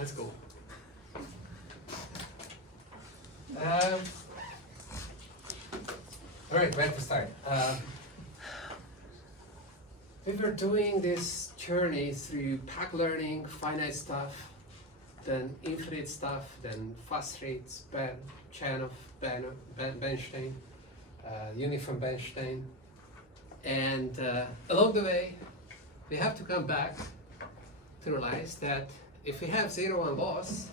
Let's go. All right, where to start? We were doing this journey through pack learning, finite stuff, then infinite stuff, then fast rates, chain of Bernstein, uniform Bernstein, and along the way, we have to come back to realize that if we have 0 and loss,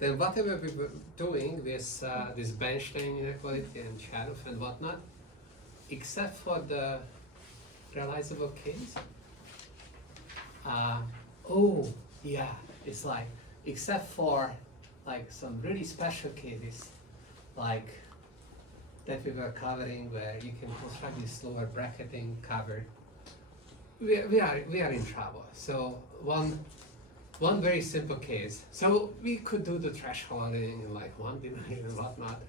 then whatever we were doing with this Bernstein inequality and Chernoff and whatnot, except for the realizable case, oh yeah, it's like, except for like some really special cases, like that we were covering where you can construct this lower bracketing covered, we are in trouble. So one very simple case. So we could do the thresholding and like one denial and whatnot.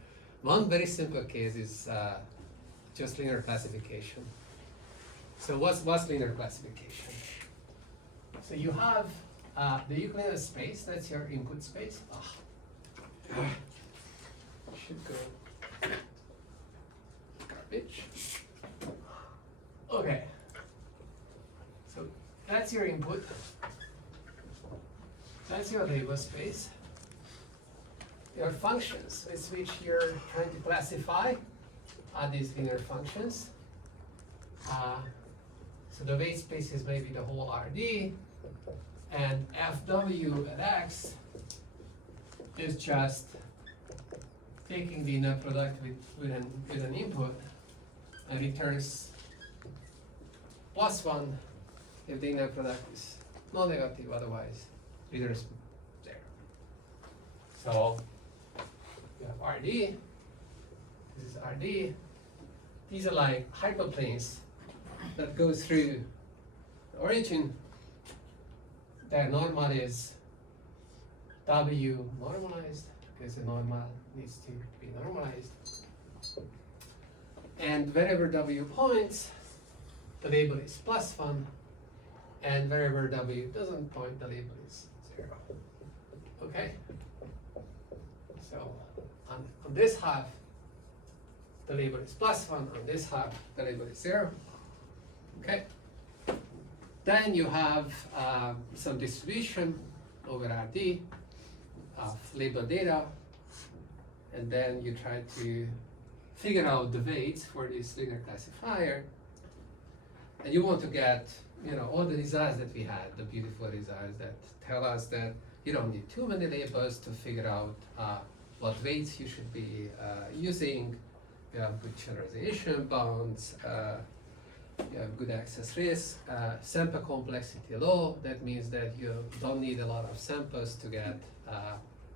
One very simple case is just linear classification. So what's linear classification? So you have the Euclidean space, that's your input space. Should go garbage. Okay. So that's your input. That's your label space. Your functions with which you're trying to classify are these linear functions. So the weight space is maybe the whole RD, and Fw at X is just taking the net product with an input and returns +1 if the net product is non-negative, otherwise returns 0. So you have RD, this is RD. These are like hyperplanes that go through the origin. Their normal is W normalized, because the normal needs to be normalized. And wherever W points, the label is +1, and wherever W doesn't point, the label is 0. Okay? So on this half, the label is +1, on this half, the label is 0. Okay? Then you have some distribution over RD of label data, and then you try to figure out the weights for this linear classifier, and you want to get, all the results that we had, the beautiful results that tell us that you don't need too many labels to figure out what weights you should be using. You have good generalization bounds, you have good access risk, sample complexity low. That means that you don't need a lot of samples to get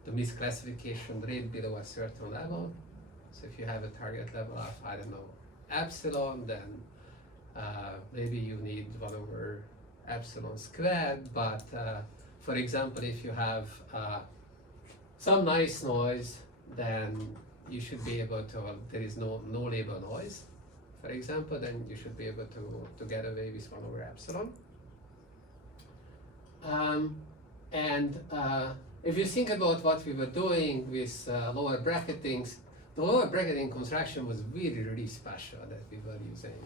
the misclassification rate below a certain level. So if you have a target level of, I don't know, epsilon, then maybe you need 1 over epsilon squared. But for example, if you have some nice noise, then you should be able to, there is no label noise, for example, then you should be able to get away with 1 over epsilon. If you think about what we were doing with lower bracketings, the lower bracketing construction was really, really special that we were using.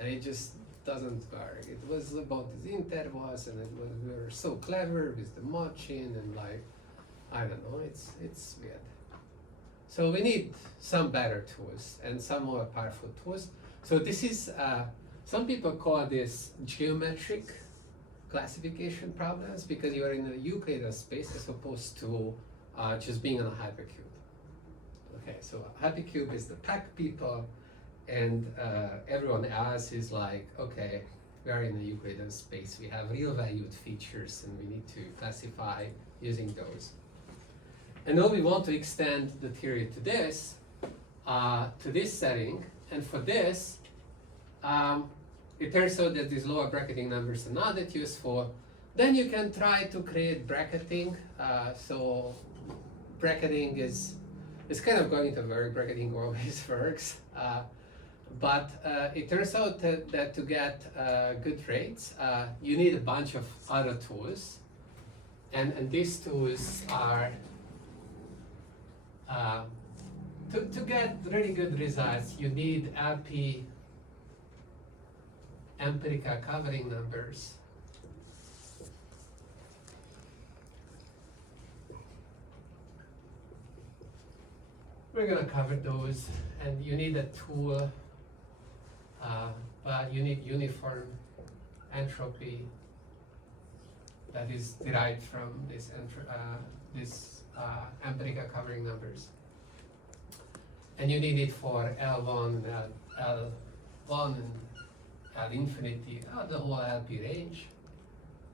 And it just doesn't work. It was about these intervals, and we were so clever with the matching, and like, I don't know, it's weird. So we need some better tools and some more powerful tools. So this is, some people call this geometric classification problems, because you are in a Euclidean space as opposed to just being on a hypercube. Okay, so hypercube is the pack people, and everyone else is like, okay, we are in a Euclidean space, we have real valued features, and we need to classify using those. And now we want to extend the theory to this setting, and for this, it turns out that these lower bracketing numbers are not that useful. Then you can try to create bracketing. So bracketing is kind of going to work. Bracketing always works. But it turns out that to get good rates, you need a bunch of other tools. And these tools are, to get really good results, you need LP empirical covering numbers. We're going to cover those, and you need a tool, but you need uniform entropy that is derived from this empirical covering numbers. And you need it for L1, L1, and L infinity, the whole LP range.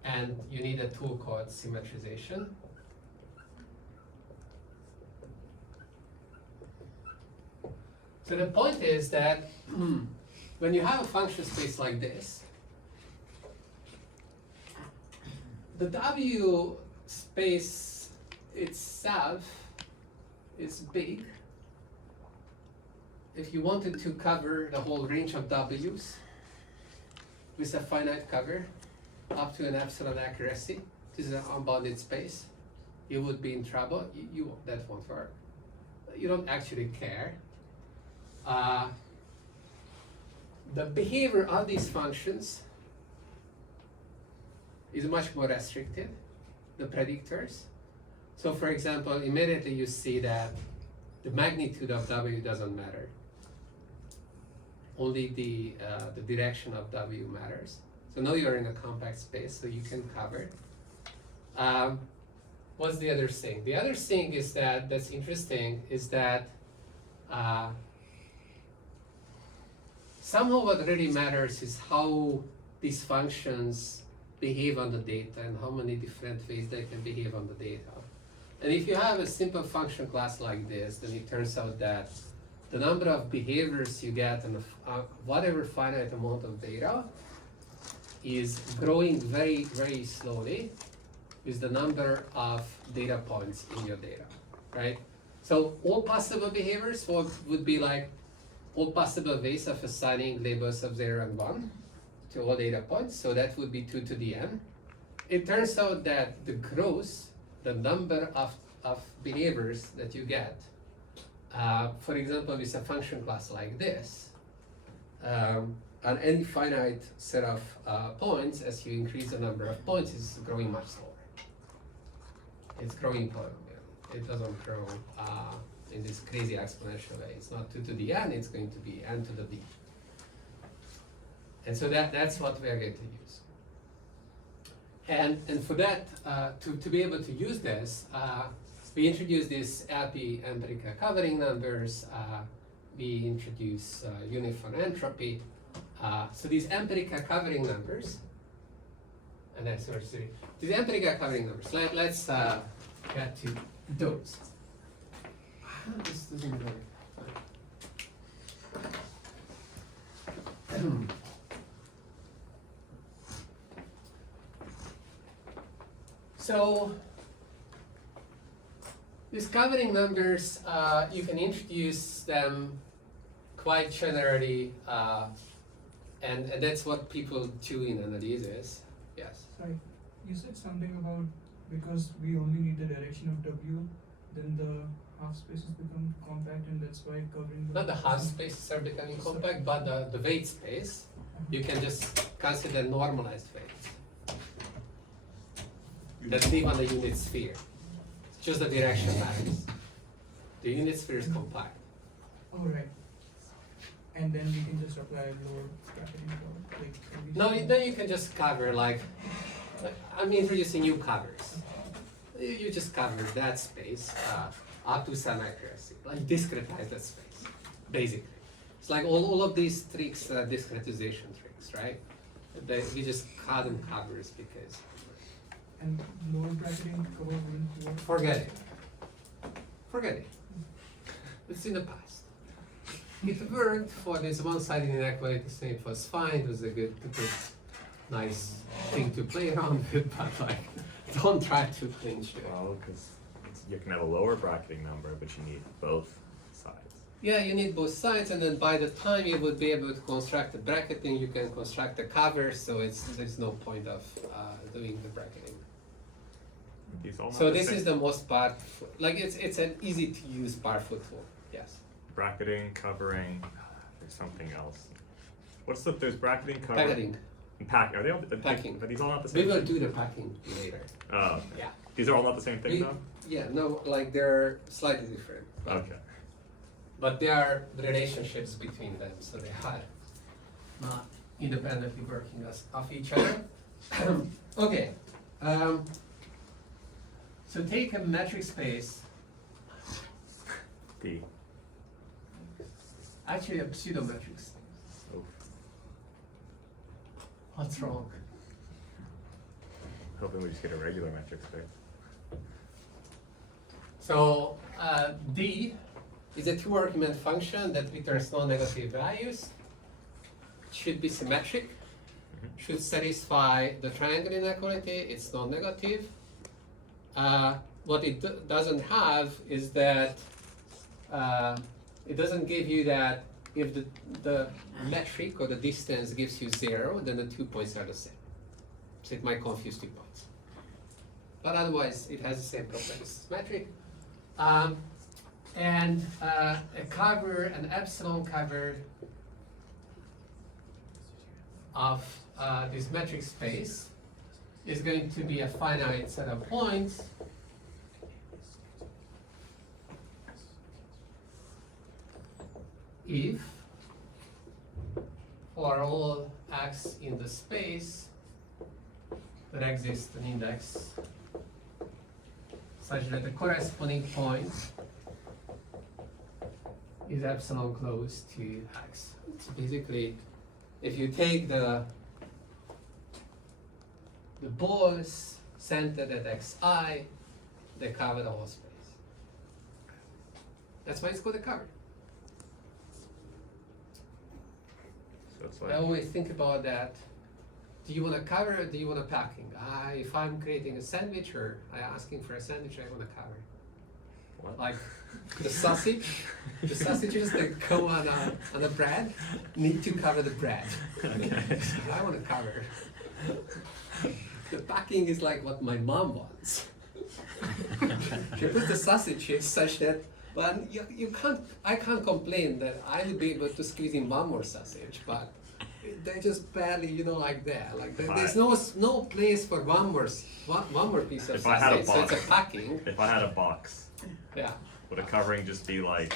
And you need a tool called symmetrization. So the point is that when you have a function space like this, the W space itself is big. If you wanted to cover the whole range of W's with a finite cover up to an epsilon accuracy, this is an unbounded space, you would be in trouble. That won't work. You don't actually care. The behavior of these functions is much more restricted, the predictors. So for example, immediately you see that the magnitude of W doesn't matter. Only the direction of W matters. So now you're in a compact space, so you can cover. What's the other thing? The other thing is that's interesting is that somehow what really matters is how these functions behave on the data and how many different ways they can behave on the data. And if you have a simple function class like this, then it turns out that the number of behaviors you get in whatever finite amount of data is growing very, very slowly with the number of data points in your data, right? So all possible behaviors would be like all possible ways of assigning labels of 0 and 1 to all data points, so that would be 2 to the n. It turns out that the growth, the number of behaviors that you get, for example, with a function class like this, on any finite set of points, as you increase the number of points, is growing much slower. It's growing polynomial. It doesn't grow in this crazy exponential way. It's not 2 to the n, it's going to be n to the d. And so that's what we are going to use. And for that, to be able to use this, we introduce these LP empirical covering numbers. We introduce uniform entropy. So these empirical covering numbers, and that's what these empirical covering numbers. Let's get to those. This doesn't work. So these covering numbers, you can introduce them quite generally, and that's what people do in analysis. Yes? Sorry, you said something about because we only need the direction of W, then the half spaces become compact, and that's why covering the... Not the half spaces are becoming compact, but the weight space, you can just consider normalized weights that live on the unit sphere. Just the direction matters. The unit sphere is compact. Oh, right. And then we can just apply lower bracketing for like... No, then you can just cover like I'm introducing new covers. You just cover that space up to some accuracy, like discretize that space, basically. It's like all of these tricks, discretization tricks, right? We just call them covers because... And lower bracketing cover wouldn't work? Forget it. Forget it. It's in the past. It worked for this one-sided inequality thing. It was fine. It was a good, nice thing to play around with, but like, don't try to clinch it. Well, because you can have a lower bracketing number, but you need both sides. Yeah, you need both sides, and then by the time you would be able to construct the bracketing, you can construct the cover, so there's no point of doing the bracketing. These all not So the this same. is the most like it's an easy to use powerful tool. Yes. Bracketing, covering. There's something else. What's the? There's bracketing, covering, Packing. and pack. Are they all? Packing. Are these all not the We same? will do the packing later. Oh. Yeah. These are all not the same thing, We- though. Yeah, no, like they're slightly different. But, Okay. but there are relationships between them, so they are not independently working off each other. Okay. So take a metric space, D. actually a pseudometric space. Oh. What's wrong? Hoping we just get a regular metric space. So D is a two-argument function that returns non-negative values. Should be symmetric. Should satisfy the triangle inequality. It's non-negative. What it doesn't have is that it doesn't give you that if the metric or the distance gives you 0, then the 2 points are the same. So it might confuse 2 points. But otherwise, it has the same properties. Metric. And a cover, an epsilon cover of this metric space is going to be a finite set of points if for all x in the space that exists an index such that the corresponding point is epsilon close to x. So basically, if you take the balls centered at xi, they cover the whole space. That's why it's called a cover. So it's I like. always think about that. Do you want a cover or do you want a packing? If I'm creating a sandwich or I'm asking for a sandwich, I want a cover. What? Like the sausage, the sausages that go on a bread need to cover the bread. Okay. I want a cover. The packing is like what my mom wants. She puts the sausages such that, well, you can't. I can't complain that I would be able to squeeze in one more sausage, but they just barely, like that. Like there's no place for one more piece of If I had a sausage. So it's box. a packing. If I had a box, Yeah. would a covering just be like?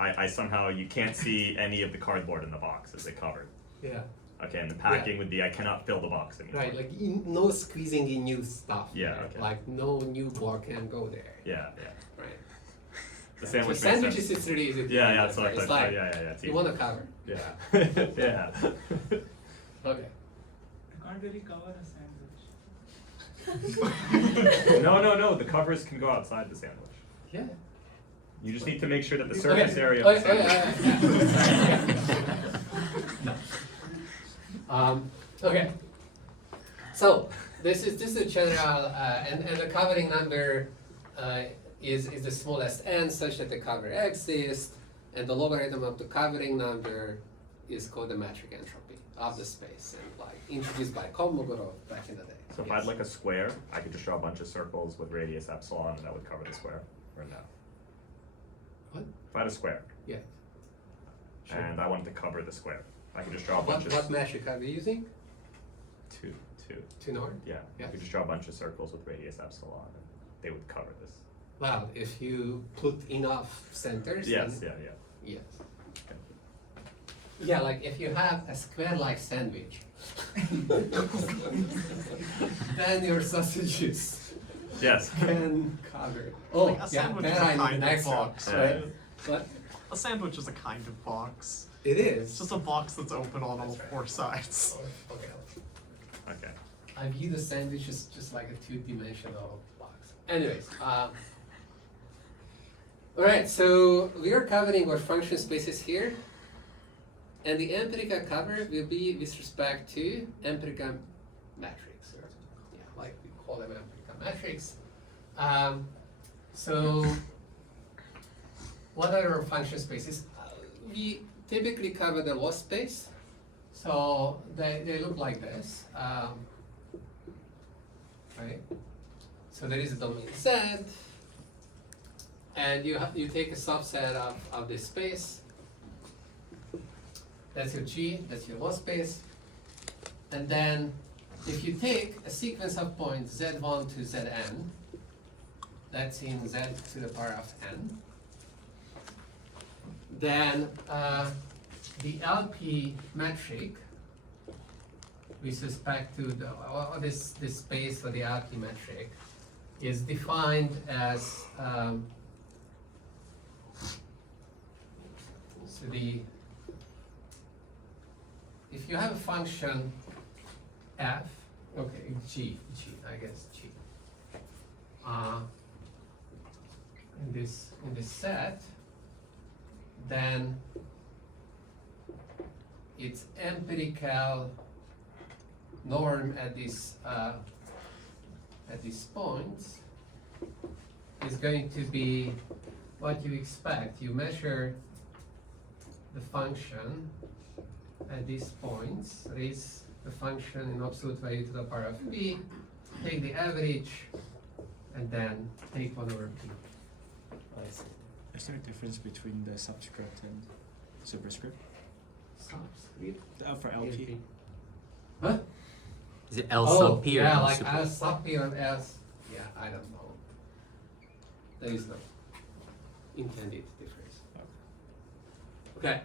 I somehow you can't see any of the cardboard in the box as it covered. Yeah. Okay, and the packing would be I cannot fill the box anymore. Right. Like no squeezing in new stuff. Yeah, right? okay. Like no new ball can go there. Yeah, Right. The So sandwich. makes sandwiches sense. is really easy. To Yeah, do, yeah, that's what I right? It's thought. like, Yeah. It's you easy. want to cover. Yeah. Yeah. Okay. I can't really cover a sandwich. No. The covers can go outside the sandwich. Yeah. You just need to make sure that the surface Okay. area of the sandwich. Okay. So this is a general, and the covering number is the smallest n such that the cover exists, and the logarithm of the covering number is called the metric entropy of the space, and like introduced by Kolmogorov back in the day. So if I had like a square, I could just draw a bunch of circles with radius epsilon, and that would cover the square, or no? What? If I had a square, Yeah. Sure. and I wanted to cover the square, I could just draw a bunch What of metric are we using? two. To north? Yeah, Yes. I could just draw a bunch of circles with radius epsilon, and they would cover this. Well, if you put enough centers. Yes, then yeah. yes. Yeah, like if you have a square-like sandwich, then your sausages Yes. can cover. Oh, Like a yeah, sandwich then is a I need kind an of extra, box, right? right? But A sandwich is a kind of box. it It's is. just a box that's open on all That's right. 4 sides. Okay. Okay. I view the sandwich as just like a two-dimensional box. Anyways, alright, so we are covering our function spaces here, and the empirical cover will be with respect to empirical metrics, or like we call them empirical metrics. So what are our function spaces? We typically cover the loss space, so they look like this. Right? So there is a domain Z, and you take a subset of this space. That's your G, that's your one space. And then if you take a sequence of points Z1 to Zn, that's in Z to the power of n, then the LP metric with respect to this space for the LP metric is defined as so if you have a function f, okay, g, I guess g, in this set, then its empirical norm at these points is going to be what you expect. You measure the function at these points, raise the function in absolute value to the power of b, take the average, and then take 1 over p. Is there a difference between the subscript and superscript? Subscript? For LP? Huh? Is it L sub P or yeah, L like super? L sub P or S. Yeah, I don't know. There is no intended difference. Okay.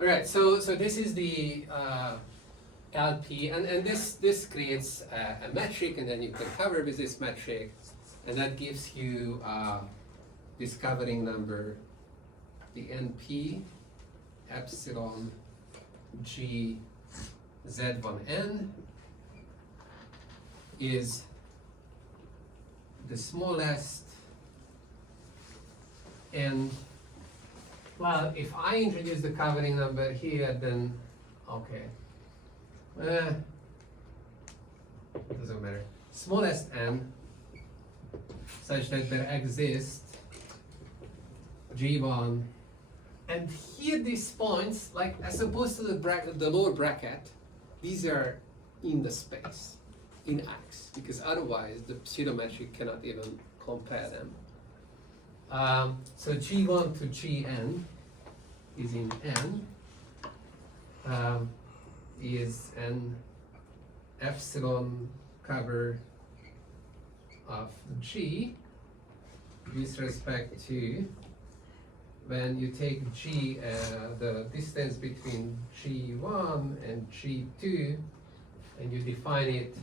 All right. So this is the LP, and this creates a metric, and then you can cover with this metric, and that gives you this covering number, the NP epsilon G Z1n is the smallest, and well, if I introduce the covering number here, then okay, doesn't matter. Smallest n such that there exists G1, and here these points, like as opposed to the lower bracket, these are in the space, in X, because otherwise the pseudometric cannot even compare them. So G1 to Gn is in N, is an epsilon cover of G with respect to when you take G, the distance between G1 and G2, and you define it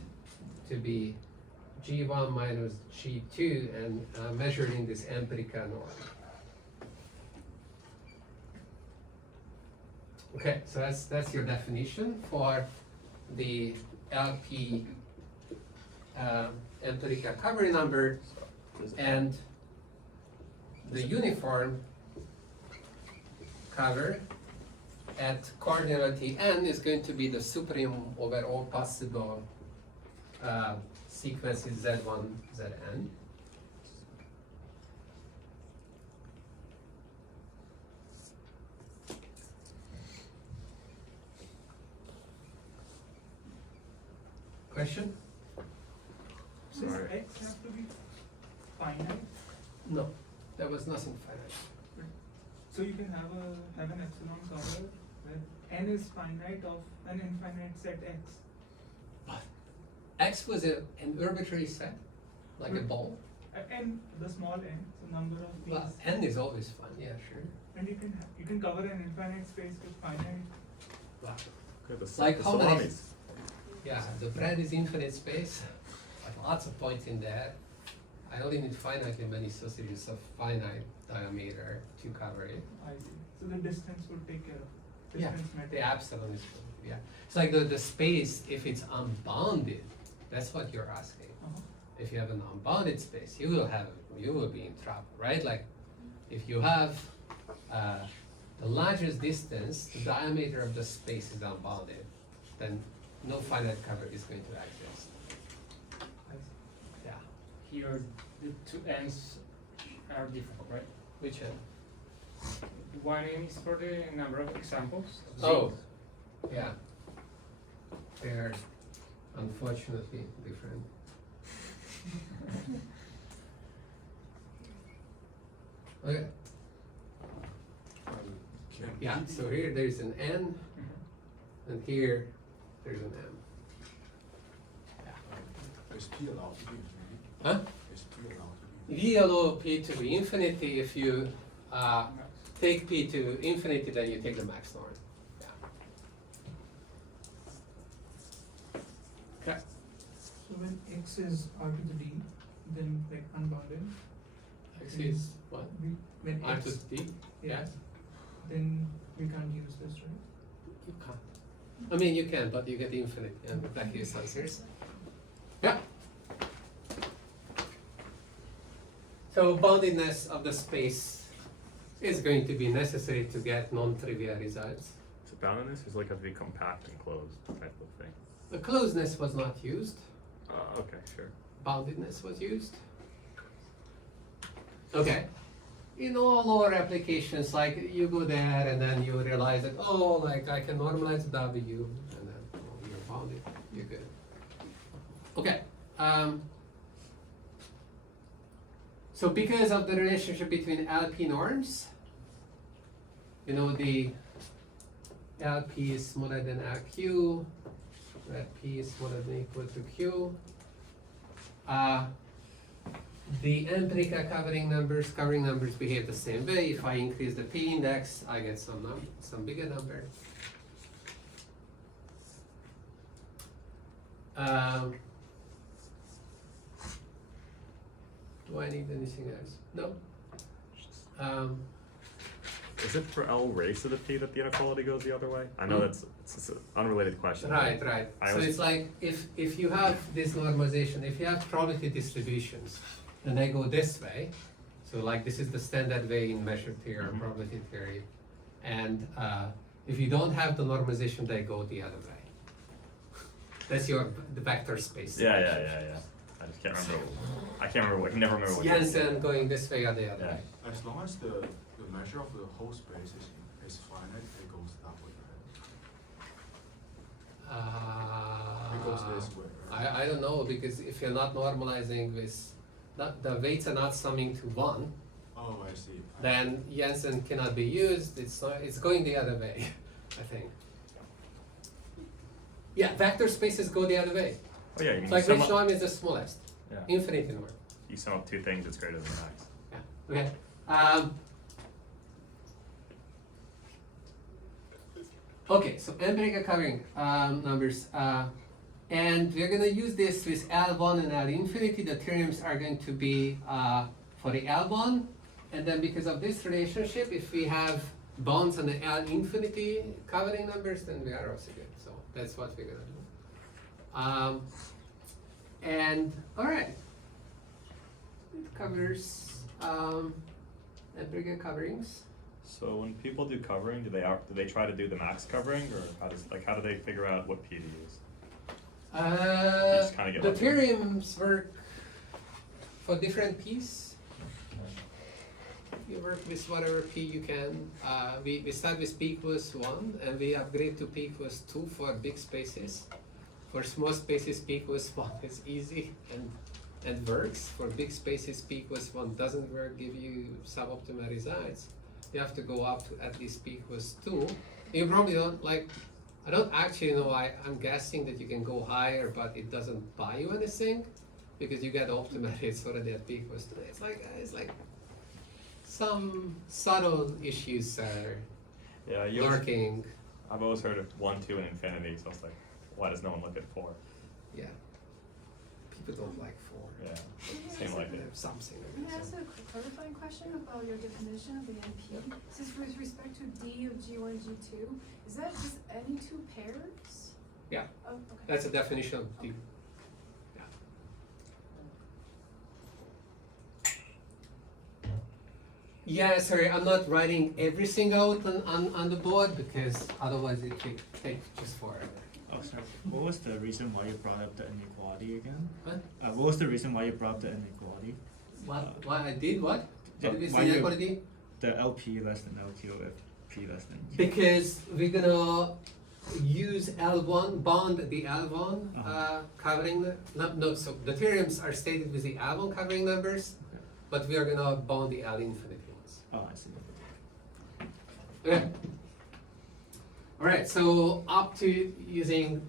to be G1 minus G2 and measured in this empirical norm. Okay, so that's your definition for the LP empirical covering number, and the uniform cover at cardinality n is going to be the supreme over all possible sequences Z1, Zn. Question? Does Sorry. X have to be finite? No, there was nothing finite. So you can have an epsilon cover where n is finite of an infinite set X. What? X was an arbitrary set, like a ball. N, the small n, so number of these. Well, n is always fun. Yeah, sure. And you can cover an infinite space with finite. Wow. Okay, the Like how many? salamis. Yeah, the bread is infinite space, like lots of points in there. I only need finitely many sausages of finite diameter to cover it. I see. So the distance would take care of it. Yeah, Distance matters. the epsilon is full, yeah. It's like the space, if it's unbounded, that's what you're asking. Uh-huh. If you have an unbounded space, you will be in trouble, right? Like, if you have the largest distance, the diameter of the space is unbounded, then no finite cover is going to exist. I see. Yeah. Here, the two ends are different, right? Which end? One end is for the number of examples. of Oh, Z. yeah. They're unfortunately different. Okay. Yeah, so here there's an N, and here there's an M. Is P allowed to be infinity? Huh? Is P allowed to be We allow P to be infinity. If you take P to infinity, then you take the max norm. Yeah. Okay. So when x is r to the d, then like unbounded. X is what? When R x, to D? yeah, then we can't use this, right? You can't. I mean, you can, but you get infinite and vacuous answers. Yeah. So boundedness of the space is going to be necessary to get non-trivial results. So boundedness is like have to be compact and closed type of thing. The closeness was not used. Okay, sure. Boundedness was used. Okay. In all our applications, like you go there and then you realize that, oh, like I can normalize W, and then oh, you're bounded, you're good. Okay. So because of the relationship between LP norms, you know, the LP is smaller than LQ, where P is smaller than or equal to Q. The empirical covering numbers behave the same way. If I increase the P index, I get some bigger number. Do I need anything else? No. Is it for L raised to the P that the inequality goes the other way? I know it's an unrelated question. Right, right. I So was- it's like if you have this normalization, if you have probability distributions, and they go this way, so like this is the standard way in measure theory or probability theory, and if you don't have the normalization, they go the other way. That's the vector space. Yeah. I just can't remember. I can't remember what. Never remember what. Janssen going this way or the other Yeah. way. As long as the measure of the whole space is finite, it goes that way, right? It goes this way, right? I don't know, because if you're not normalizing with, the weights are not summing to 1, Oh, I see. then Janssen cannot be used. It's going the other way, I think. Yeah, vector spaces go the other way. Oh yeah, you mean So like you which sum up, norm is the smallest? yeah. Infinity norm. You sum up two things, it's greater than max. Yeah. Okay. Okay. So empirical covering numbers, and we're gonna use this with L1 and L infinity. The theorems are going to be for the L1, and then because of this relationship, if we have bonds on the L infinity covering numbers, then we are also good. So that's what we're gonna do. And all right, it covers empirical coverings. So when people do covering, do they try to do the max covering, or how do they figure out what P to use? just kinda get The lucky. theorems work for different P's. You work with whatever P you can. We start with P equals 1 and we upgrade to P equals 2 for big spaces. For small spaces, P equals 1 is easy and works. For big spaces, P equals 1 doesn't work, give you suboptimal results. You have to go up to at least P equals 2. You probably don't I don't actually know. I'm guessing that you can go higher, but it doesn't buy you anything because you get optimal rates already at P equals 2. It's like some subtle issues are Yeah, lurking. I've always heard of 1, 2, and infinity, so it's like, why does no one look at 4? Yeah. People don't like 4. Yeah, seem like it. Something. Can I ask a clarifying question about your definition of the NP? This is with respect to D of G1, G2. Is that just any two pairs? Yeah. Oh, okay. That's a definition of D. Yeah. Yeah, sorry, I'm not writing everything out on the board because otherwise it could take just forever. Oh, sorry. What was the reason why you brought up the inequality again? Huh? What was the reason why you brought up the inequality? What I did? What? Yeah, Did we why say you- inequality? The LP less than LQ if P less than Q. Because we're gonna use L1, bond the L1 covering no, so the theorems are stated with the L1 covering numbers, Okay. but we are gonna bond the L infinity ones. Oh, I see. Okay. Alright, so up to using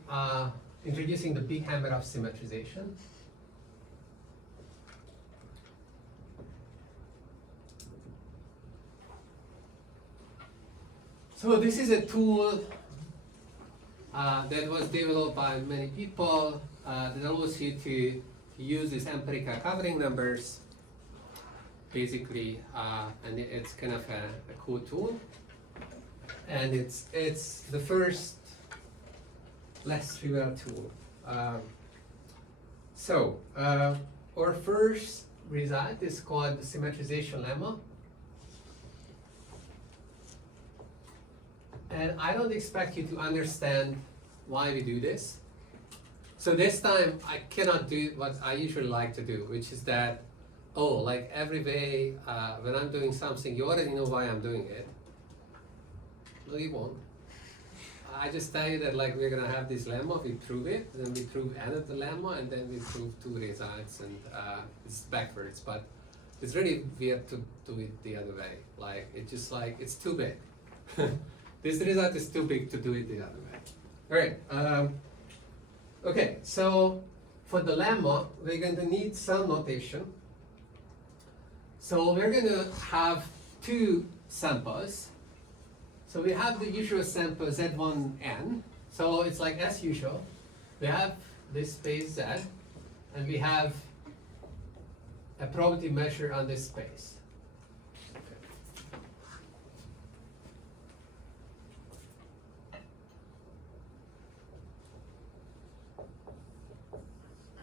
introducing the big hammer of symmetrization. So this is a tool that was developed by many people that allows you to use these empirical covering numbers, basically, and it's kind of a cool tool. And it's the first less trivial tool. So our first result is called the symmetrization lemma. And I don't expect you to understand why we do this. So this time I cannot do what I usually like to do, which is that, oh, like every way when I'm doing something, you already know why I'm doing it. No, you won't. I just tell you that like we're gonna have this lemma, we prove it, then we prove another lemma, and then we prove two results, and it's backwards, but it's really weird to do it the other way. Like it's just like it's too big. This result is too big to do it the other way. Alright, okay, so for the lemma, we're going to need some notation. So we're going to have two samples. So we have the usual sample Z1n. So it's like as usual, we have this space Z, and we have a probability measure on this space.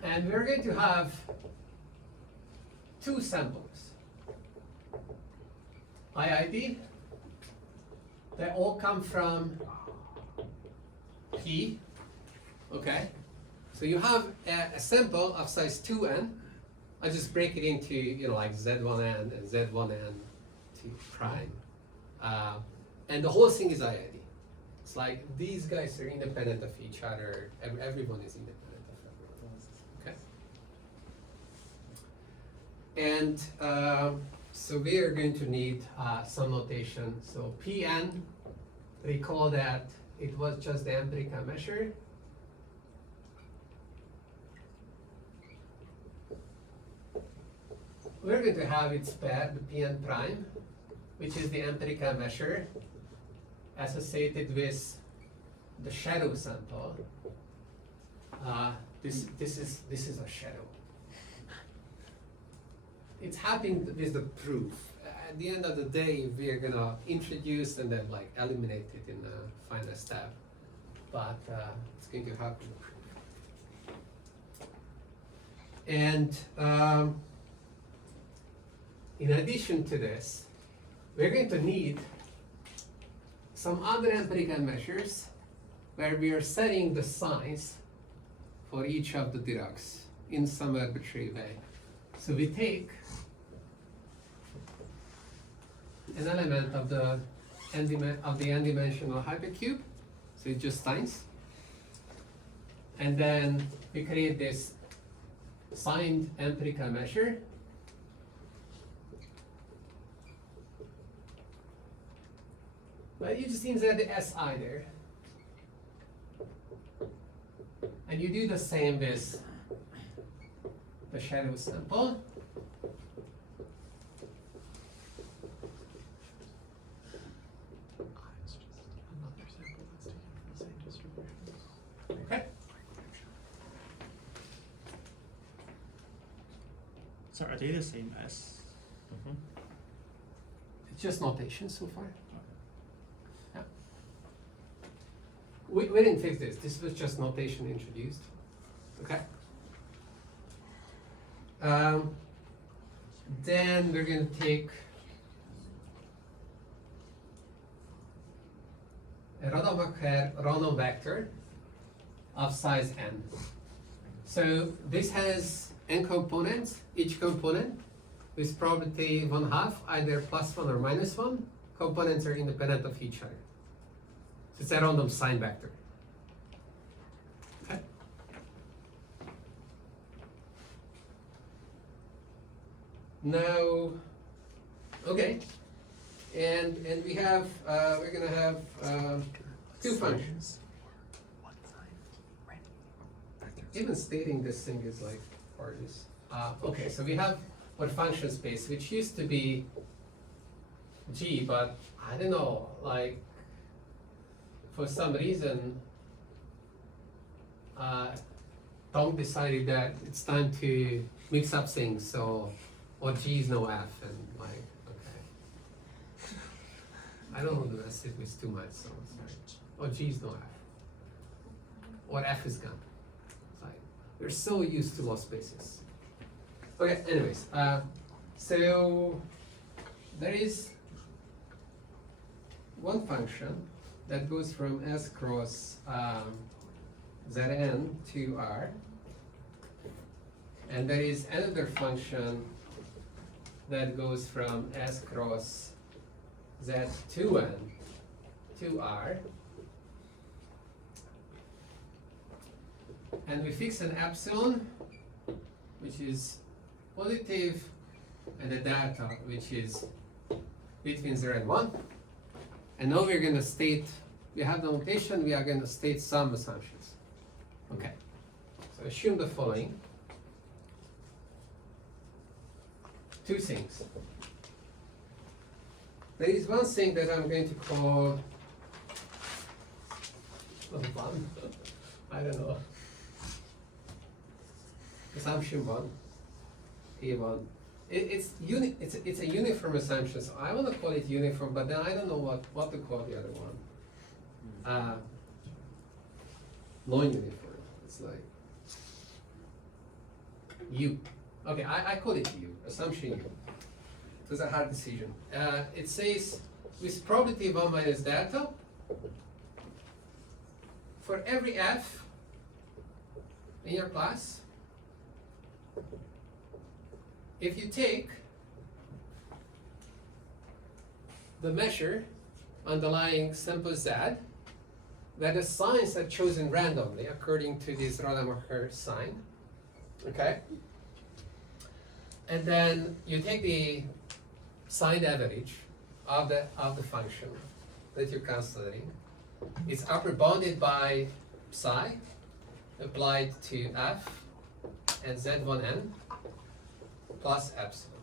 And we're going to have two samples. IID, they all come from P, okay? So you have a sample of size 2n. I just break it into, you know, like Z1n and Z1n T prime. And the whole thing is IID. It's like these guys are independent of each other. Everyone is independent. And so we are going to need some notation. So Pn, recall that it was just the empirical measure. We're going to have its pair, the Pn prime, which is the empirical measure associated with the shadow sample. This is a shadow. It's happening with the proof. At the end of the day, we are gonna introduce and then like eliminate it in the final step. But it's going to happen. And in addition to this, we're going to need some other empirical measures where we are setting the signs for each of the Diracs in some arbitrary way. So we take an element of the n-dimensional hypercube, so it's just signs, and then we create this signed empirical measure. But you just insert the SI there, and you do the same with the shadow sample. It's just another sample that's taken from the same distribution. Okay. So are they the same as? Mhm. It's just notation so far. Yeah. We didn't fix this. This was just notation introduced. Okay. Then we're going to take a Rademacher random vector of size n. So this has n components, each component with probability 1/2, either +1 or -1. Components are independent of each other. So it's a random sign vector. Now, okay, and we have we're gonna have two functions. Even stating this thing is like gorgeous. Okay, so we have one function space which used to be G, but I don't know, like for some reason Tom decided that it's time to mix up things, so or G is no F, and like okay, I don't want to mess it with too much, so sorry. Or G is no F, or F is gone. Like we're so used to lost spaces. Okay, anyways, so there is one function that goes from S cross Zn to R, and there is another function that goes from S cross Z2n to R, and we fix an epsilon which is positive and a data which is between 0 and 1. And now we're going to state, we have the notation, we are going to state some assumptions. Okay, so assume the following. Two things. There is one thing that I'm going to call one, I don't know, assumption 1, A1. It's a uniform assumption, so I want to call it uniform, but then I don't know what to call the other one. Non-uniform. It's like U. Okay, I call it U. Assumption U. It was a hard decision. It says with probability 1 minus delta, for every F in your class, if you take the measure underlying sample Z, where the signs are chosen randomly according to this Rademacher sign, okay? And then you take the sign average of the function that you're considering. It's upper bounded by psi applied to F and Z1n plus epsilon.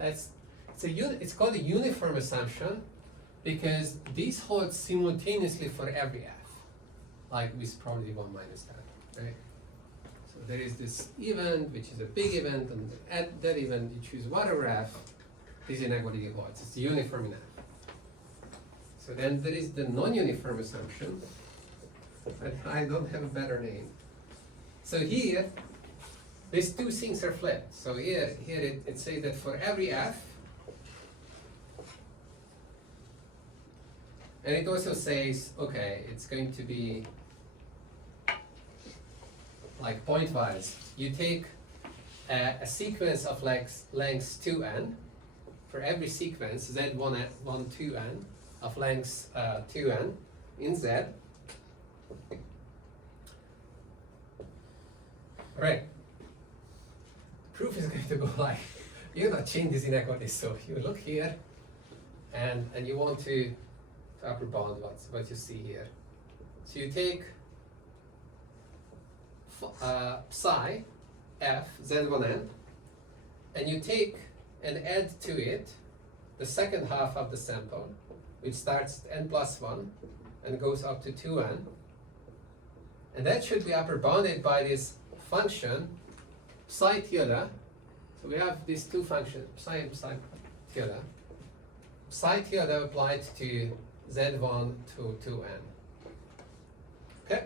It's called a uniform assumption because these hold simultaneously for every F, like with probability 1 minus that, right? So there is this event, which is a big event, and at that event you choose whatever F, this inequality holds. It's uniform in F. So then there is the non-uniform assumption, but I don't have a better name. So here, these two things are flipped. So here it says that for every F, and it also says, okay, it's going to be like pointwise. You take a sequence of lengths 2n, for every sequence, Z1, 1, 2n, of lengths 2n in Z. Right. Proof is going to go like, you not change this inequality, so you look here and you want to upper bound what you see here. So you take psi f z1n and you take and add to it the second half of the sample, which starts at n plus 1 and goes up to 2n, and that should be upper bounded by this function psi tilde. So we have these two functions, psi and psi tilde. Psi tilde applied to z1 to 2n. Okay?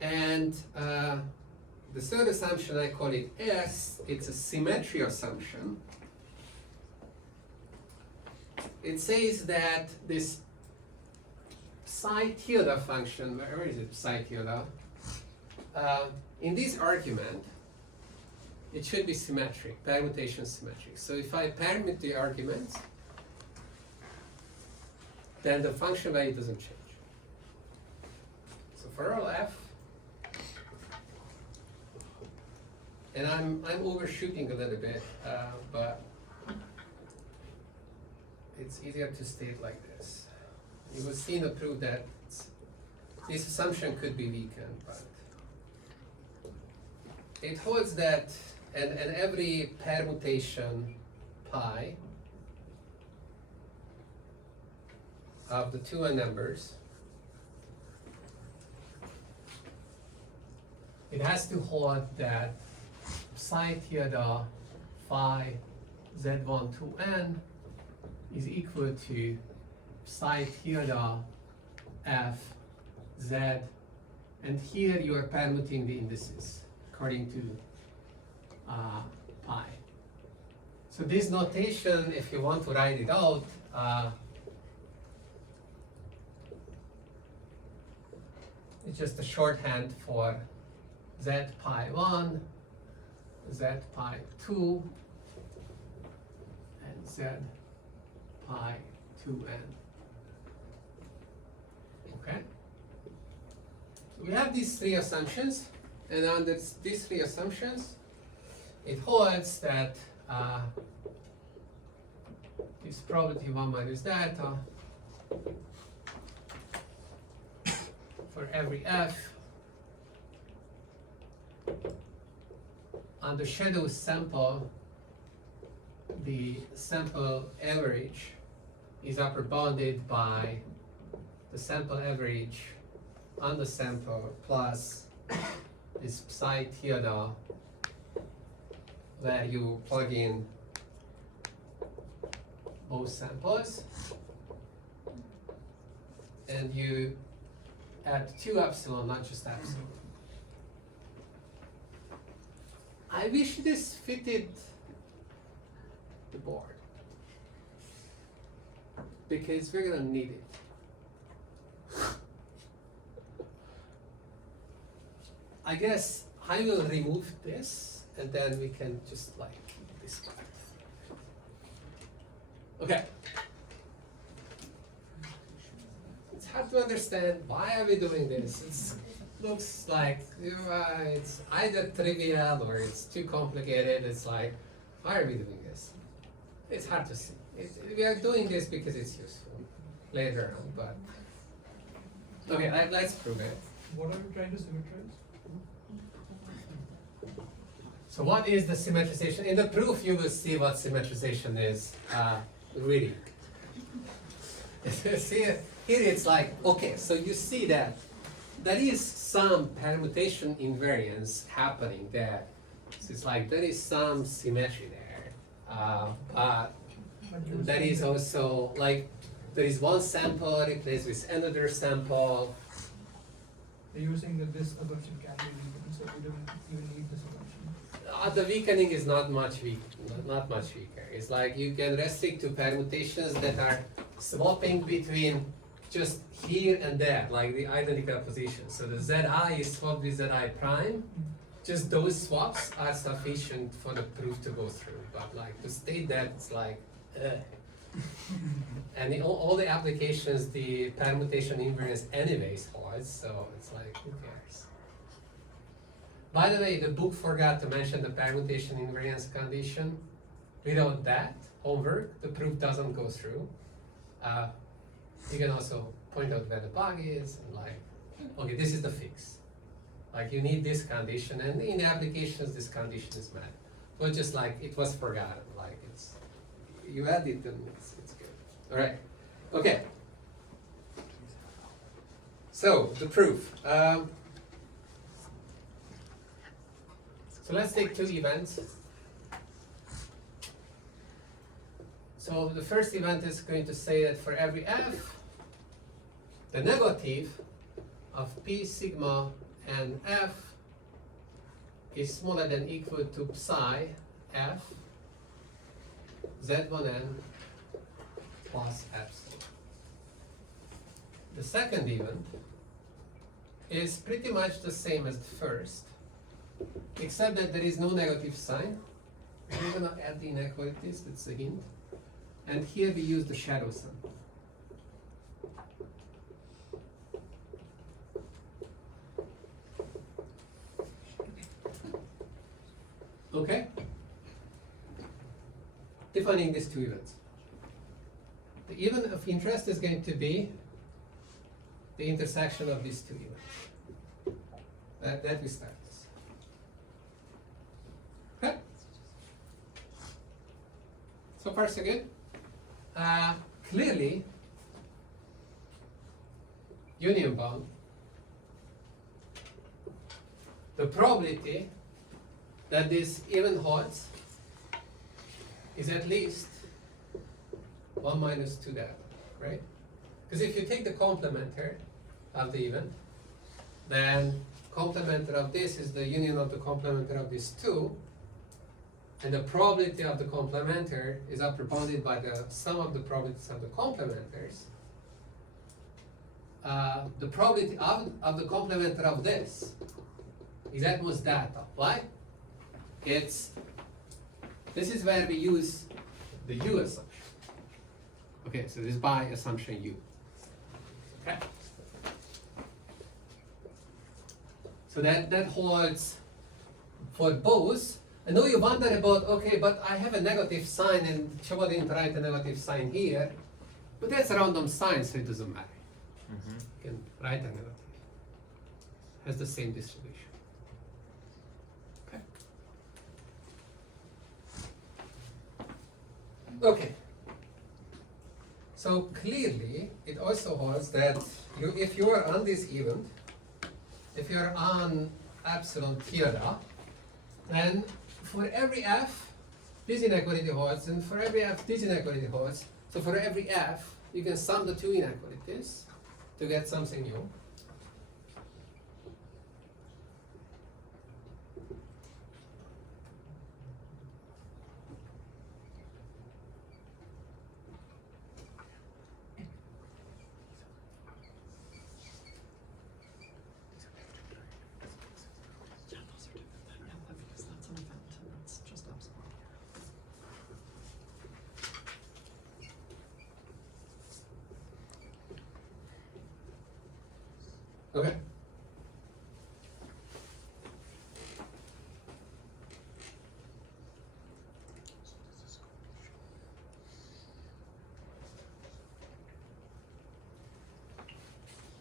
And the third assumption, I call it S, it's a symmetry assumption. It says that this psi tilde function, where is it, psi tilde? In this argument, it should be symmetric, permutation symmetric. So if I permute the arguments, then the function value doesn't change. So for all f, and I'm overshooting a little bit, but it's easier to state like this. You will see in the proof that this assumption could be weakened, but it holds that, and every permutation pi of the two numbers, it has to hold that psi theta phi z1 to n is equal to psi theta f z, and here you are permuting the indices according to pi. So this notation, if you want to write it out, it's just a shorthand for z pi 1, z pi 2, and z pi 2n. Okay? So we have these three assumptions, and under these three assumptions, it holds that this probability 1 minus delta for every f on the shadow sample, the sample average is upper bounded by the sample average on the sample plus this psi theta, where you plug in both samples and you add 2 epsilon, not just epsilon. I wish this fitted the board, because we're gonna need it. I guess I will remove this, and then we can just like keep this back. Okay. It's hard to understand why are we doing this. It looks like it's either trivial or it's too complicated. It's like, why are we doing this? It's hard to see. We are doing this because it's useful later on, but okay, let's prove it. What are we trying to symmetrize? So what is the symmetrization? In the proof, you will see what symmetrization is really. See, here it's like, okay, so you see that there is some permutation invariance happening there. So it's like there is some symmetry there, but there is also like there is one sample replaced with another sample. You're saying that this assumption can be weakened, so we don't even need this assumption. The weakening is not much weaker. It's like you can restrict to permutations that are swapping between just here and there, like the identical positions. So the Zi is swapped with Zi prime. Just those swaps are sufficient for the proof to go through. But like to state that, it's like, and in all the applications, the permutation invariance anyways holds. So it's like, who cares? By the way, the book forgot to mention the permutation invariance condition. Without that homework, the proof doesn't go through. You can also point out where the bug is, and like, okay, this is the fix. Like you need this condition, and in applications, this condition is met. But just like it was forgotten, like it's you add it and it's good. All right, okay. So the proof. So let's take 2 events. So the first event is going to say that for every f, the negative of p sigma and f is smaller than equal to psi f z1n plus epsilon. The second event is pretty much the same as the first, except that there is no negative sign. We're going to add the inequalities, that's a hint. And here we use the shadow sum. Okay? Defining these two events. The event of interest is going to be the intersection of these two events. That we start. Okay? So far so good. Clearly, union bound, the probability that this even holds is at least 1 minus 2 that, right? Because if you take the complementer of the even, then complementer of this is the union of the complementer of these two, and the probability of the complementer is upper bounded by the sum of the probabilities of the complementers. The probability of the complementer of this is at most data. Why? This is where we use the U assumption. Okay, so this is by assumption U. Okay. So that holds for both. I know you wonder about, okay, but I have a negative sign and Chava didn't write a negative sign here, but that's a random sign, so it doesn't matter. Mm-hmm. You can write a negative. Has the same distribution. Okay. Okay. So clearly, it also holds that if you are on this event, if you are on epsilon theta, then for every f, this inequality holds, and for every f, this inequality holds. So for every f, you can sum the two inequalities to get something new. Yeah, those are different than alpha because that's an event and that's just epsilon. Okay.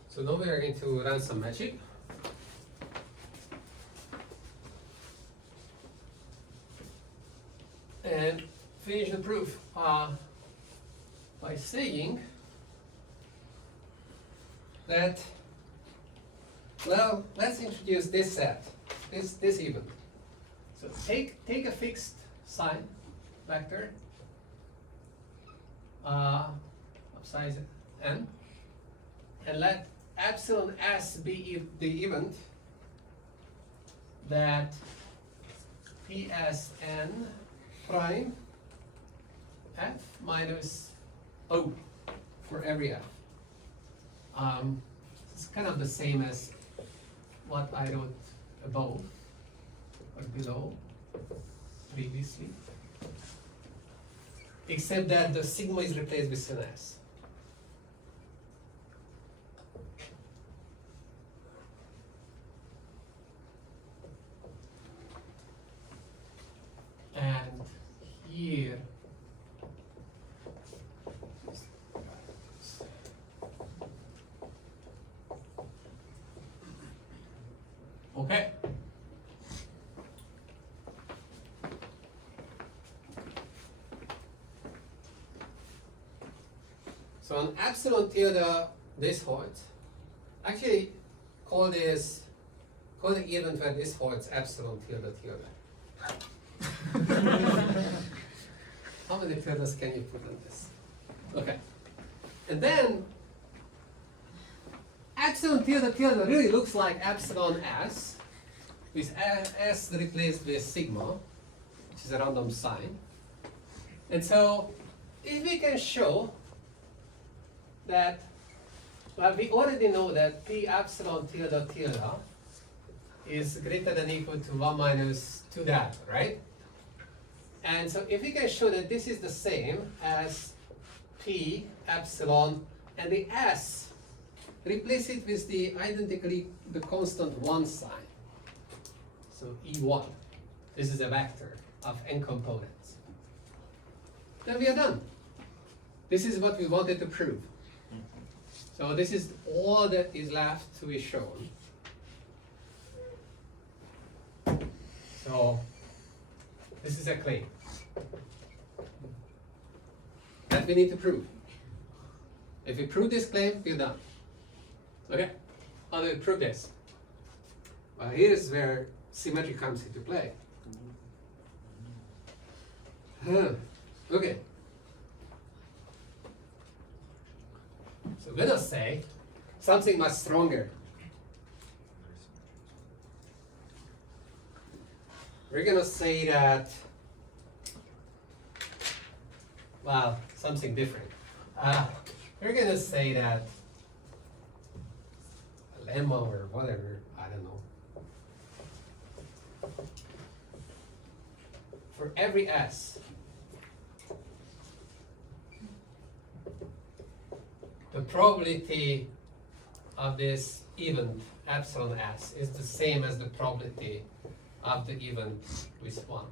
So now we are going to run some magic. And finish the proof by saying that, well, let's introduce this set, this event. So take a fixed sign vector of size n, and let epsilon s be the event that psn prime f minus o for every f. It's kind of the same as what I wrote above or below previously, except that the sigma is replaced with an s. And here, okay. So on epsilon tilde, this holds. Actually, call the event where this holds epsilon tilde tilde. How many tildes can you put on this? Okay. And then epsilon tilde tilde really looks like epsilon s, with s replaced with sigma, which is a random sign. And so if we can show that, well, we already know that p epsilon tilde tilde is greater than or equal to 1 minus 2 that, right? And so if we can show that this is the same as p epsilon and the s, replace it with the constant 1 sign, so e1. This is a vector of n components. Then we are done. This is what we wanted to prove. So this is all that is left to be shown. So this is a claim that we need to prove. If we prove this claim, we're done. Okay? How do we prove this? Well, here's where symmetry comes into play. Okay. So let us say something much stronger. We're gonna say that, well, something different. We're gonna say that lemma or whatever, I don't know. For every s, the probability of this event epsilon s is the same as the probability of the event with 1.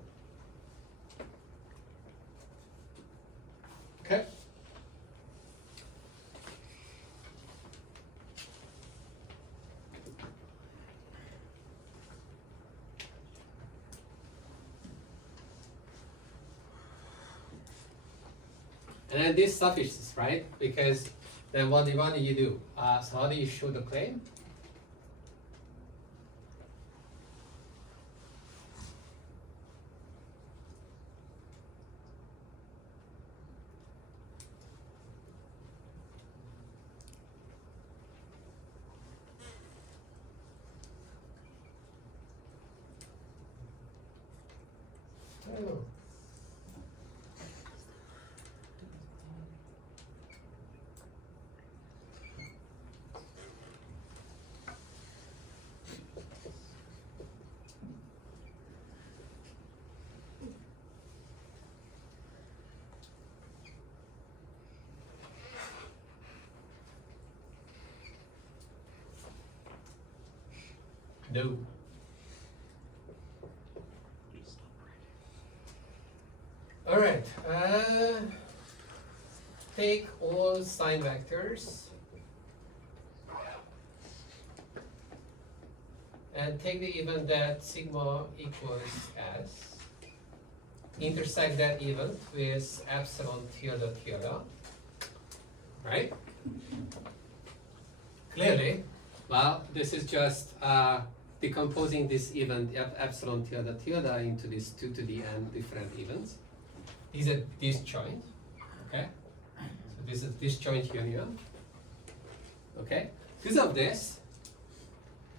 Okay? And then this suffices, right? Because then what do you do? So how do you show the claim? Oh. No. All right. Take all sign vectors and take the event that sigma equals s. Intersect that event with epsilon tilde tilde. Right? Clearly, well, this is just decomposing this event epsilon tilde tilde into these 2 to the n different events. These are disjoint, okay? So this is disjoint union, okay? Because of this,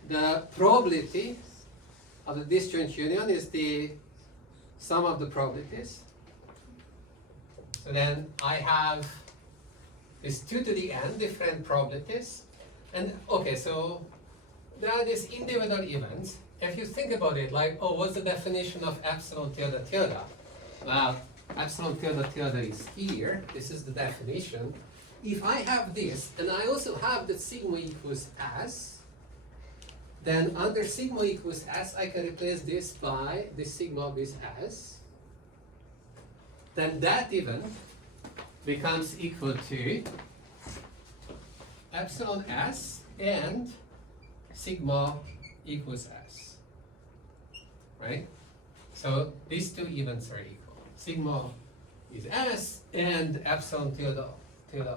the probability of the disjoint union is the sum of the probabilities. So then I have these 2 to the n different probabilities. And okay, so there are these individual events. If you think about it, like, oh, what's the definition of epsilon tilde tilde? Well, epsilon tilde tilde is here. This is the definition. If I have this, and I also have that sigma equals s, then under sigma equals s, I can replace this by this sigma with s. Then that event becomes equal to epsilon s and sigma equals s. Right? So these 2 events are equal. Sigma is s, and epsilon tilde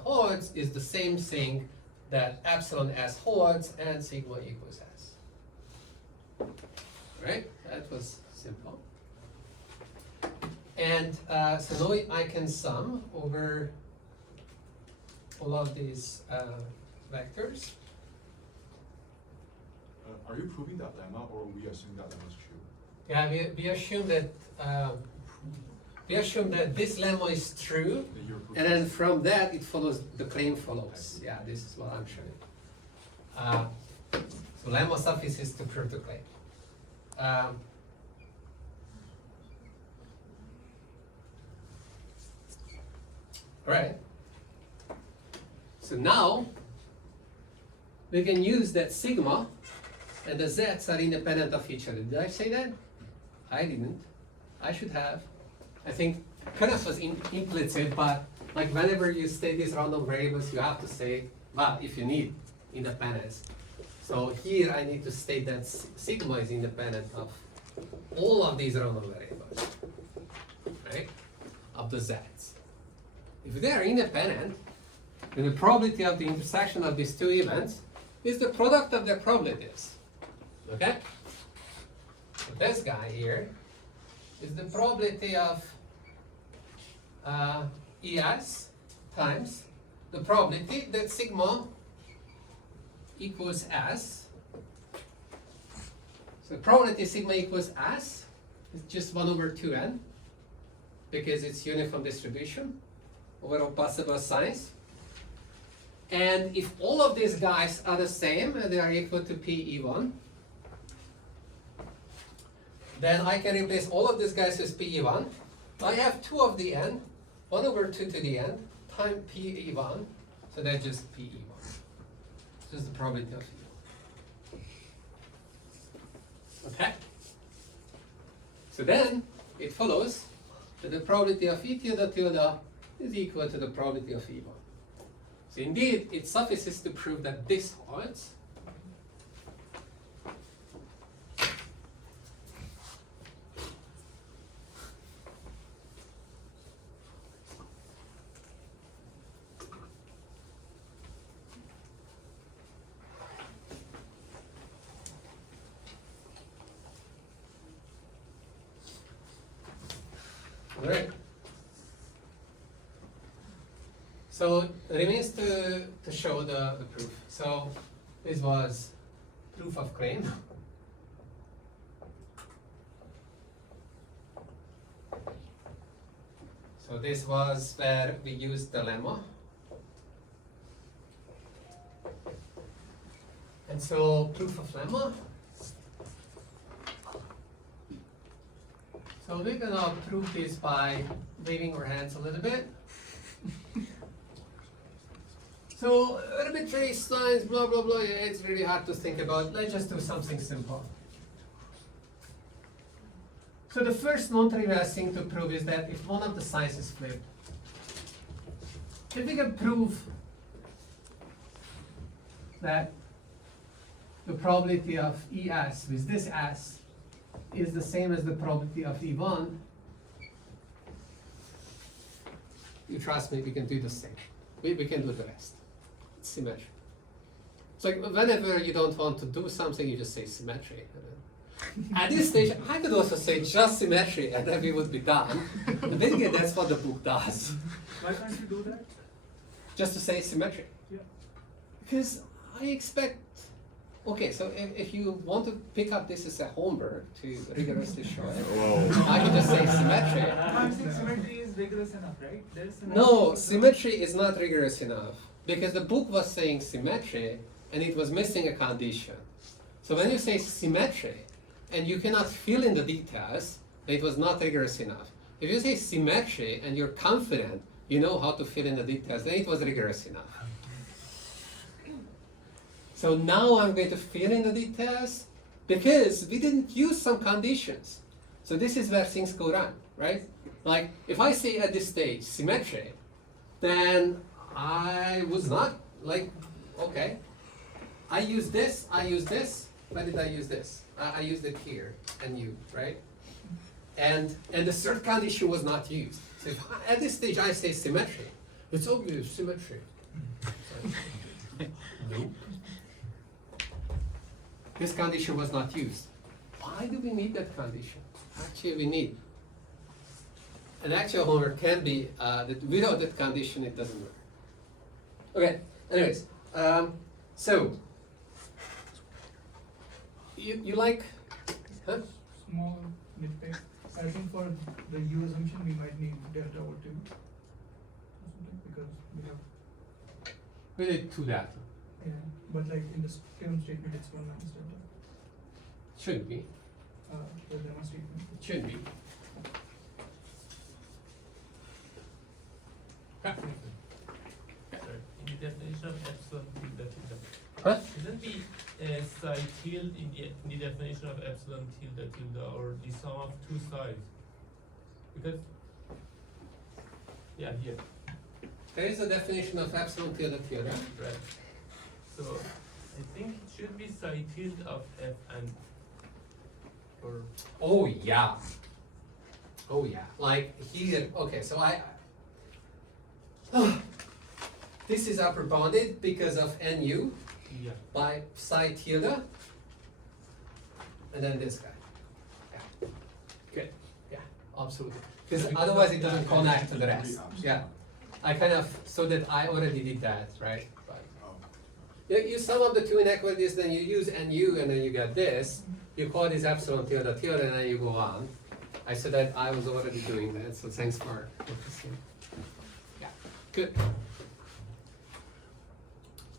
holds is the same thing that epsilon s holds and sigma equals s. Right? That was simple. And so now I can sum over all of these vectors. Are you proving that lemma, or we assume that lemma is true? Yeah, we assume that this lemma is true, That you're proving and then from that it follows, the claim follows. Yeah, this is what I'm showing. So lemma suffices to prove the claim. Alright. So now we can use that sigma and the z's are independent of each other. Did I say that? I didn't. I should have. I think kind of was implicit, but like whenever you state these random variables, you have to say, well, if you need independence. So here I need to state that sigma is independent of all of these random variables, right? Of the z's. If they are independent, then the probability of the intersection of these two events is the product of their probabilities. Okay? So this guy here is the probability of ES times the probability that sigma equals S. So probability sigma equals S is just 1 over 2n because it's uniform distribution over all possible signs. And if all of these guys are the same and they are equal to PE1, then I can replace all of these guys with PE1. I have 2 of the n, 1 over 2 to the n, times PE1, so that's just PE1. This is the probability of E1. Okay? So then, it follows that the probability of E tilde is equal to the probability of E1. So indeed, it suffices to prove that this holds. All right. So it remains to show the proof. So this was proof of claim. So this was where we used the lemma. And so proof of lemma. So we're gonna prove this by waving our hands a little bit. So arbitrary signs, blah blah blah, it's really hard to think about. Let's just do something simple. So the first non-trivial thing to prove is that if one of the signs is flipped, if we can prove that the probability of ES with this S is the same as the probability of E1, you trust me, we can do the same. We can do the rest. It's symmetry. It's like whenever you don't want to do something, you just say symmetry. At this stage, I could also say just symmetry and then we would be done. But then again, that's what the book does. Why can't you do that? Just to say symmetry. Yeah. Because I expect, okay, so if you want to pick up this as a homework to rigorously show it, Whoa. I can just say symmetry. I'm saying symmetry is rigorous enough, right? There is symmetry No, for the- symmetry is not rigorous enough because the book was saying symmetry and it was missing a condition. So when you say symmetry and you cannot fill in the details, it was not rigorous enough. If you say symmetry and you're confident you know how to fill in the details, then it was rigorous enough. So now I'm going to fill in the details because we didn't use some conditions. So this is where things go wrong, right? Like if I say at this stage symmetry, then I was not like, okay, I use this, when did I use this? I used it here and you, right? And the third condition was not used. So if at this stage I say symmetry, it's obvious symmetry. Nope. This condition was not used. Why do we need that condition? Actually, we need. An actual homework can be that without that condition, it doesn't work. Okay. Anyways, so you like, huh? Small nitpick. I think for the U assumption we might need delta over 2 or something because we have, We did two data. yeah, but like in the term statement it's 1 minus delta. Should be. The lemma statement. It should be. Yeah. In the definition of epsilon, that is Huh? shouldn't be psi tilde in the definition of epsilon tilde tilde, or the sum of two psis? Because, yeah, here, There is a definition of epsilon tilde tilde. right. So I think it should be psi tilde of f and, or, Oh yeah. Oh yeah. Like here. Okay, so this is upper bounded because of nu yeah. by psi tilde, and then this guy. Yeah. Good. Yeah. Absolutely. Because otherwise it doesn't connect to the rest. Yeah. I kind of so that I already did that, right? But Oh. you sum up the two inequalities, then you use nu, and then you get this. You call this epsilon tilde tilde, and then you go on. I said that I was already doing that, so thanks for noticing. Yeah, good.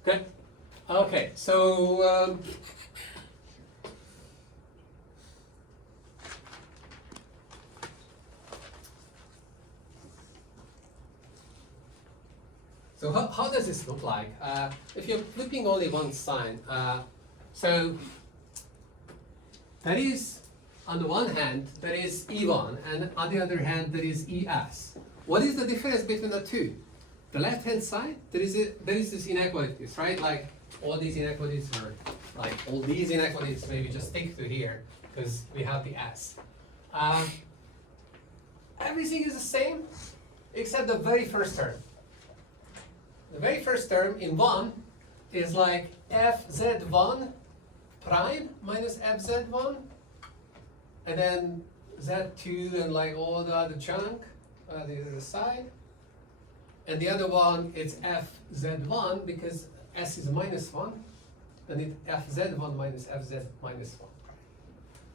Good. Okay, so so how does this look like? If you're flipping only one sign, so that is, on the one hand, there is E1, and on the other hand, there is ES. What is the difference between the two? The left-hand side, there is this inequalities, right? Like all these inequalities, or like all these inequalities, maybe just stick to here, because we have the S. Everything is the same, except the very first term. The very first term in 1 is like fz1 prime minus fz1, and then z2 and like all the other chunk on the other side. And the other one is fz1 because s is minus 1, then it fz1 minus fz minus 1.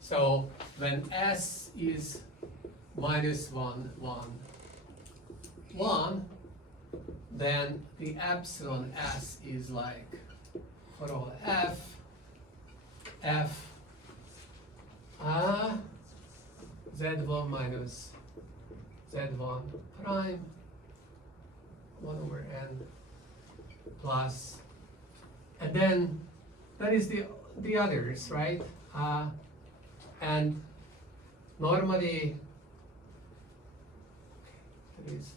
So when s is minus 1, 1, 1, then the epsilon s is like for all f z1 minus z1 prime 1 over n plus, and then that is the others, right? And normally there is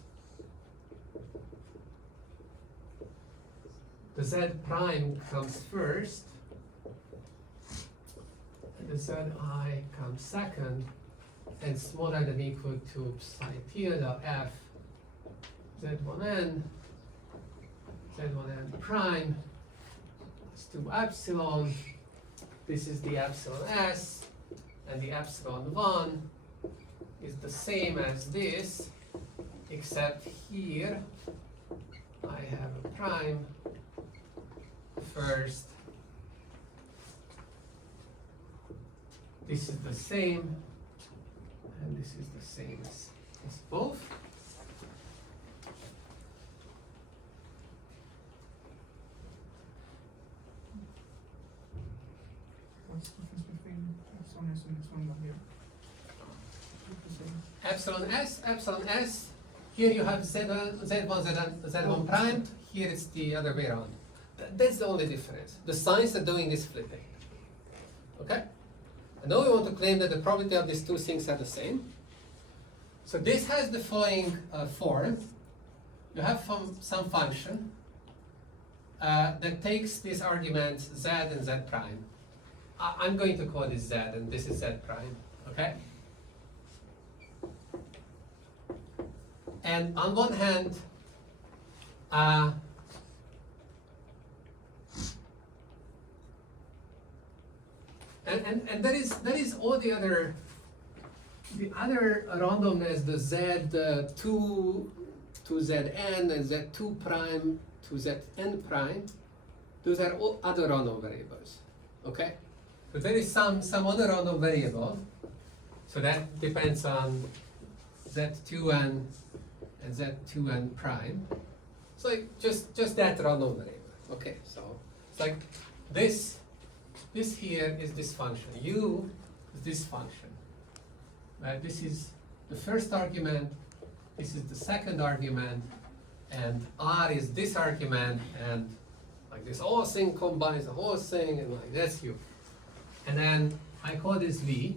the z prime comes first, and the zi comes second, and smaller than equal to psi tilde f z1n prime is 2 epsilon. This is the epsilon s, and the epsilon 1 is the same as this, except here I have a prime first. This is the same, and this is the same as both. What's the difference between epsilon s and epsilon 1 here? Epsilon s, here you have z1 prime, here it's the other way around. That's the only difference. The signs are doing this flipping. Okay? And now we want to claim that the probability of these two things are the same. So this has the following form. You have some function that takes this argument z and z prime. I'm going to call this z, and this is z prime. Okay? And on one hand, and that is all the other randomness, the z2 to zn and z2 prime to zn prime. Those are all other random variables. Okay, but there is some other random variable, so that depends on z2n and z2n prime. So like just that random variable. Okay, so it's like this here is this function. U is this function. Right? This is the first argument, this is the second argument, and R is this argument, and like like this whole thing combines the whole thing, and like that's U. And then I call this V,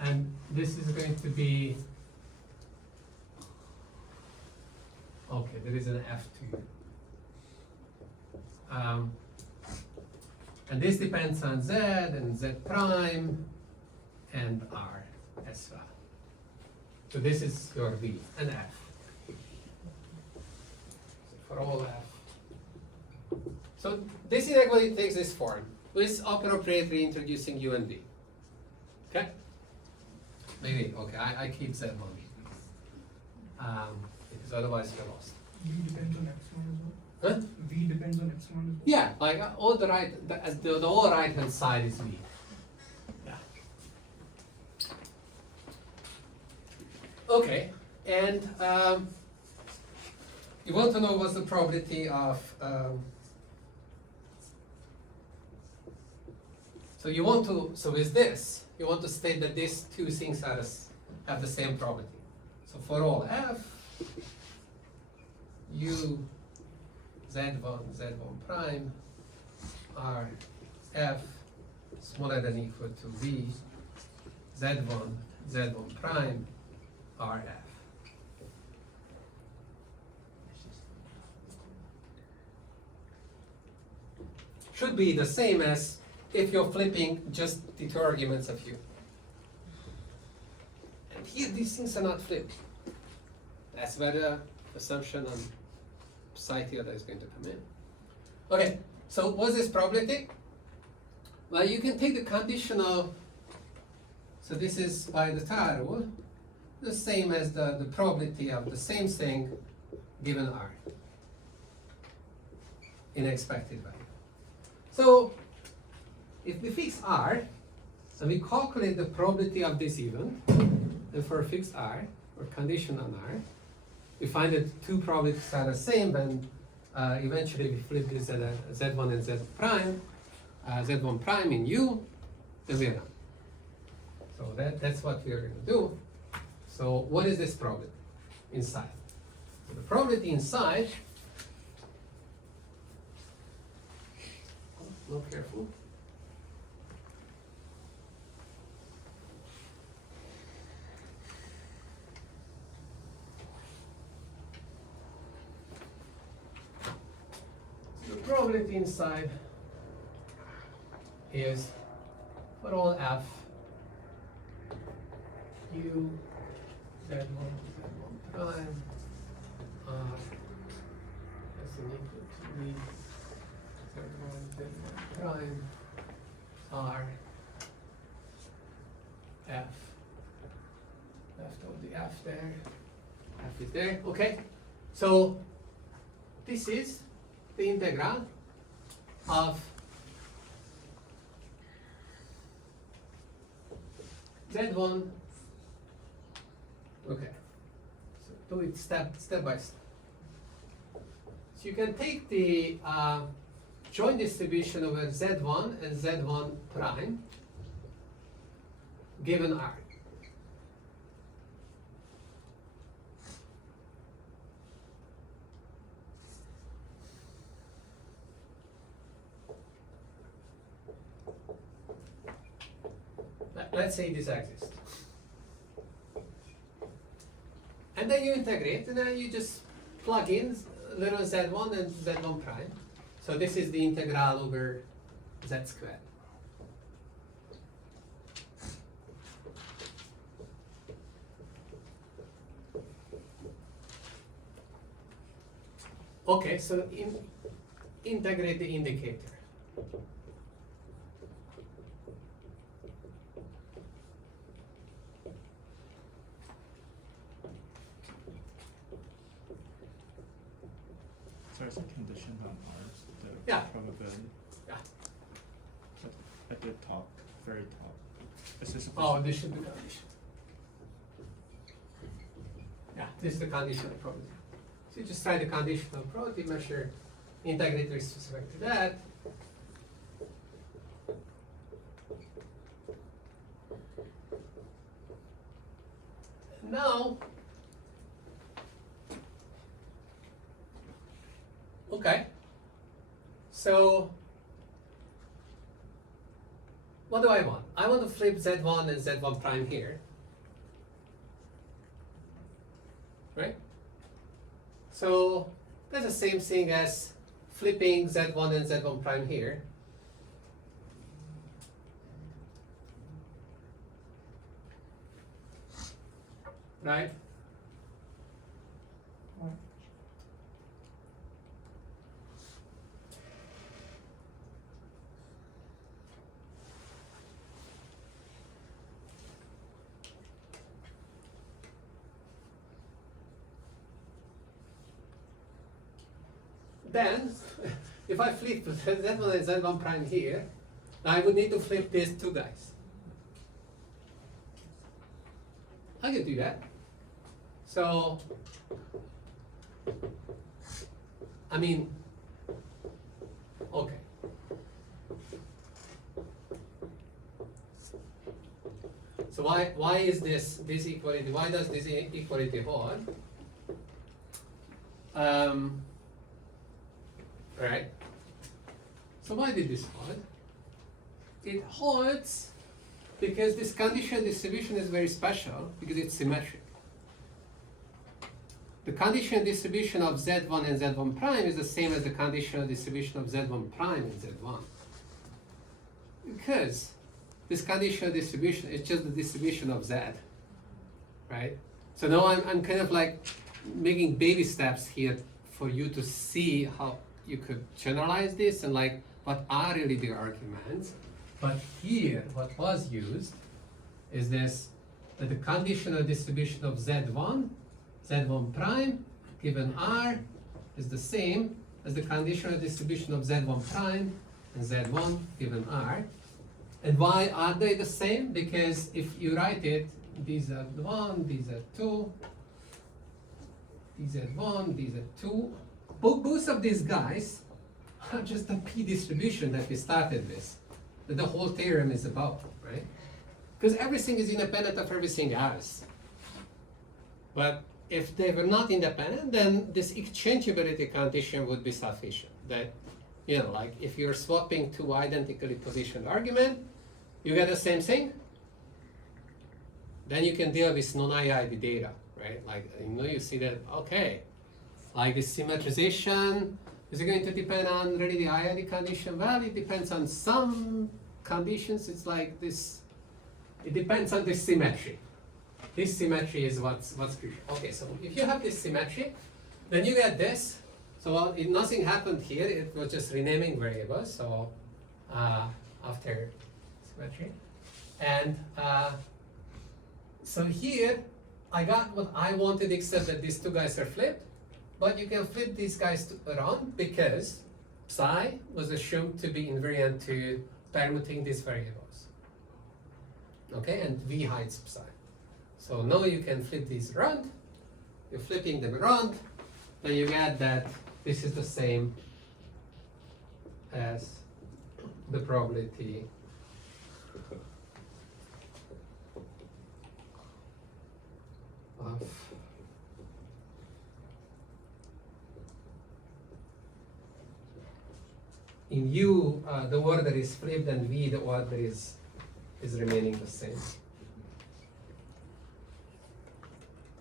and this is going to be, okay, there is an F2. And this depends on Z and Z prime and R as well. So this is your V and F. So for all F. So this inequality takes this form, with appropriately introducing U and V. Okay? Maybe, okay, I keep Z1. Because otherwise you're lost. V depends on epsilon as well. Huh? V depends on epsilon as well. Yeah, like all the right, the whole right hand side is V. Yeah. Okay, and you want to know what's the probability of. So you want to, so with this, you want to state that these two things have the same probability. So for all F, U, Z1 prime are F smaller than or equal to V, Z1 prime are F. Should be the same as if you're flipping just the two arguments of U. And here these things are not flipped. That's where the assumption on psi theta is going to come in. Okay, so what's this probability? Well, you can take the conditional, so this is by the Taylor rule, the same as the probability of the same thing given R in expected value. So if we fix R and we calculate the probability of this event, and for a fixed R or condition on R, we find that two probabilities are the same when eventually we flip this at Z1 and Z prime, Z1 prime in U, then we are done. So that's what we are going to do. So what is this probability inside? So the probability inside, oh, careful. The probability inside is for all F U Z1 prime R is equal to V Z1 prime R F left of the F there, F is there, okay? So this is the integral of Z1, okay, so do it step by step. So you can take the joint distribution over Z1 and Z1 prime given R. Let's say this exists. And then you integrate, and then you just plug in little Z1 and Z1 prime. So this is the integral over Z squared. Okay, so integrate the indicator. So it's a condition on ours, the Yeah. probability. Yeah. At the top, very top. Is this supposed Oh, to this should be condition. Yeah, this is the conditional probability. So you just try the conditional probability measure, integrate with respect to that. Now, okay, So what do I want? I want to flip Z1 and Z1 prime here. Right? So that's the same thing as flipping Z1 and Z1 prime here. Right? Then, if I flip Z1 and Z1 prime here, I would need to flip these two guys. I can do that. So, I mean, okay. So why is this equality? Why does this equality hold? Right. So why did this hold? It holds because this conditional distribution is very special because it's symmetric. The conditional distribution of Z1 and Z1 prime is the same as the conditional distribution of Z1 prime and Z1. Because this conditional distribution is just the distribution of Z, right? So now I'm kind of like making baby steps here for you to see how you could generalize this and like what are really the arguments. But here, what was used is this, that the conditional distribution of Z1 prime given R is the same as the conditional distribution of Z1 prime and Z1 given R. And why are they the same? Because if you write it, these are 1, these are 2, these are 1, these are 2. Both of these guys are just a P distribution that we started with, that the whole theorem is about, right? Because everything is independent of everything else. But if they were not independent, then this exchangeability condition would be sufficient. That, you know, like if you're swapping two identically positioned arguments, you get the same thing, then you can deal with non-IID data, right? Like, you know, you see that, okay, like the symmetrization, is it going to depend on really the IID condition? Well, it depends on some conditions. It's like this, it depends on this symmetry. This symmetry is what's crucial. Okay, so if you have this symmetry, then you get this. So nothing happened here, it was just renaming variables, so after symmetry. And so here, I got what I wanted except that these two guys are flipped. But you can flip these guys around because psi was assumed to be invariant to permuting these variables. Okay, and V hides psi. So now you can flip these around. You're flipping them around, then you get that this is the same as the probability of in U, the order is flipped, and V, the order is remaining the same.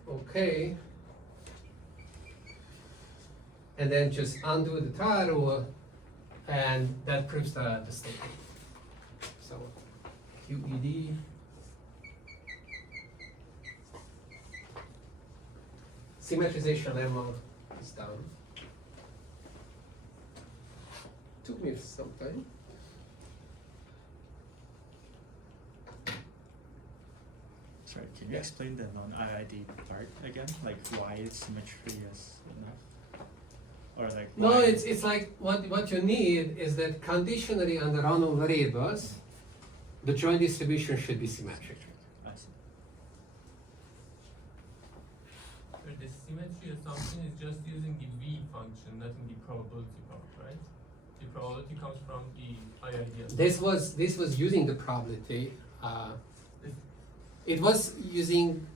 Okay. And then just undo the trial rule, and that proves the statement. So, QED. Symmetrization lemma is done. Took me some time. Sorry, can you explain the non-IID part again? Like why it's symmetry is enough? Or like No, why- it's like what you need is that conditionally under random variables, the joint distribution should be symmetric. I see. So the symmetry assumption is just using the V function, not in the probability part, right? The probability comes from the IID. This was using the probability. It was using.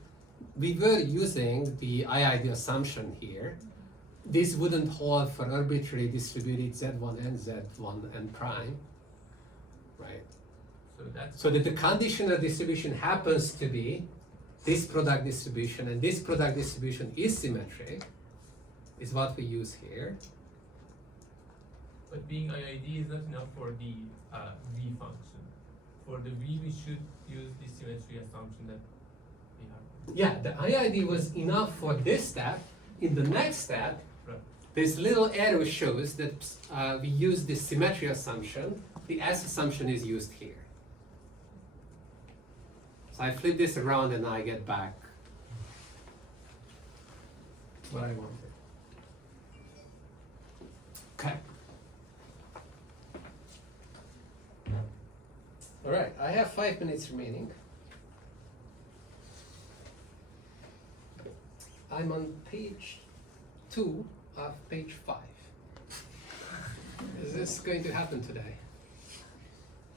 We were using the IID assumption here, this wouldn't hold for arbitrarily distributed Z1 and Z1 and prime, right? So that's So that the conditional distribution happens to be this product distribution, and this product distribution is symmetric, is what we use here. but being IID is not enough for the V function. For the V, we should use the symmetry assumption that we have. Yeah, the IID was enough for this step. In the next step, Right. this little arrow shows that we use the symmetry assumption. The S assumption is used here. So I flip this around and I get back what I wanted. Okay. All right, I have 5 minutes remaining. I'm on page 2 of page 5. Is this going to happen today?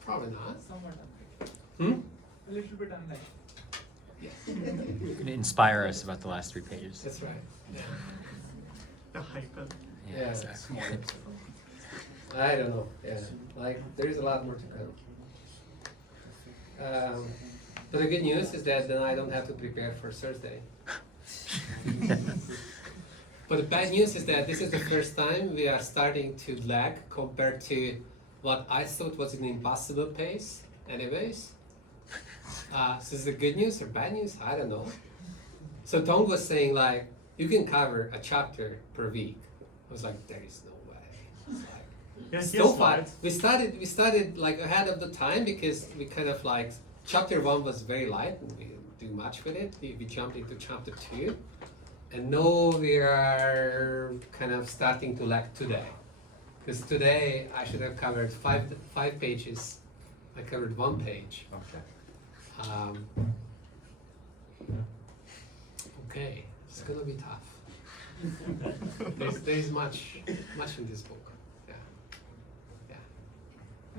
Probably not. Somewhat unlike. Hmm? A little bit unlike. Yes. You're gonna inspire us about the last 3 pages. That's right. Yeah. The hype of Yeah. exactly. I don't know. Yeah. Like there's a lot more to come. But the good news is that then I don't have to prepare for Thursday. But the bad news is that this is the first time we are starting to lag compared to what I thought was an impossible pace anyways. So is it good news or bad news? I don't know. So Tong was saying like, you can cover a chapter per week. I was like, there is no way. It's like, Yeah, he so has far, slides. we started like ahead of the time because we kind of like, chapter 1 was very light and we didn't do much with it. We jumped into chapter 2. And now we are kind of starting to lag today. Because today I should have covered five pages. I covered 1 page. Okay. Okay, it's gonna be tough. There's much in this book. Yeah. Yeah.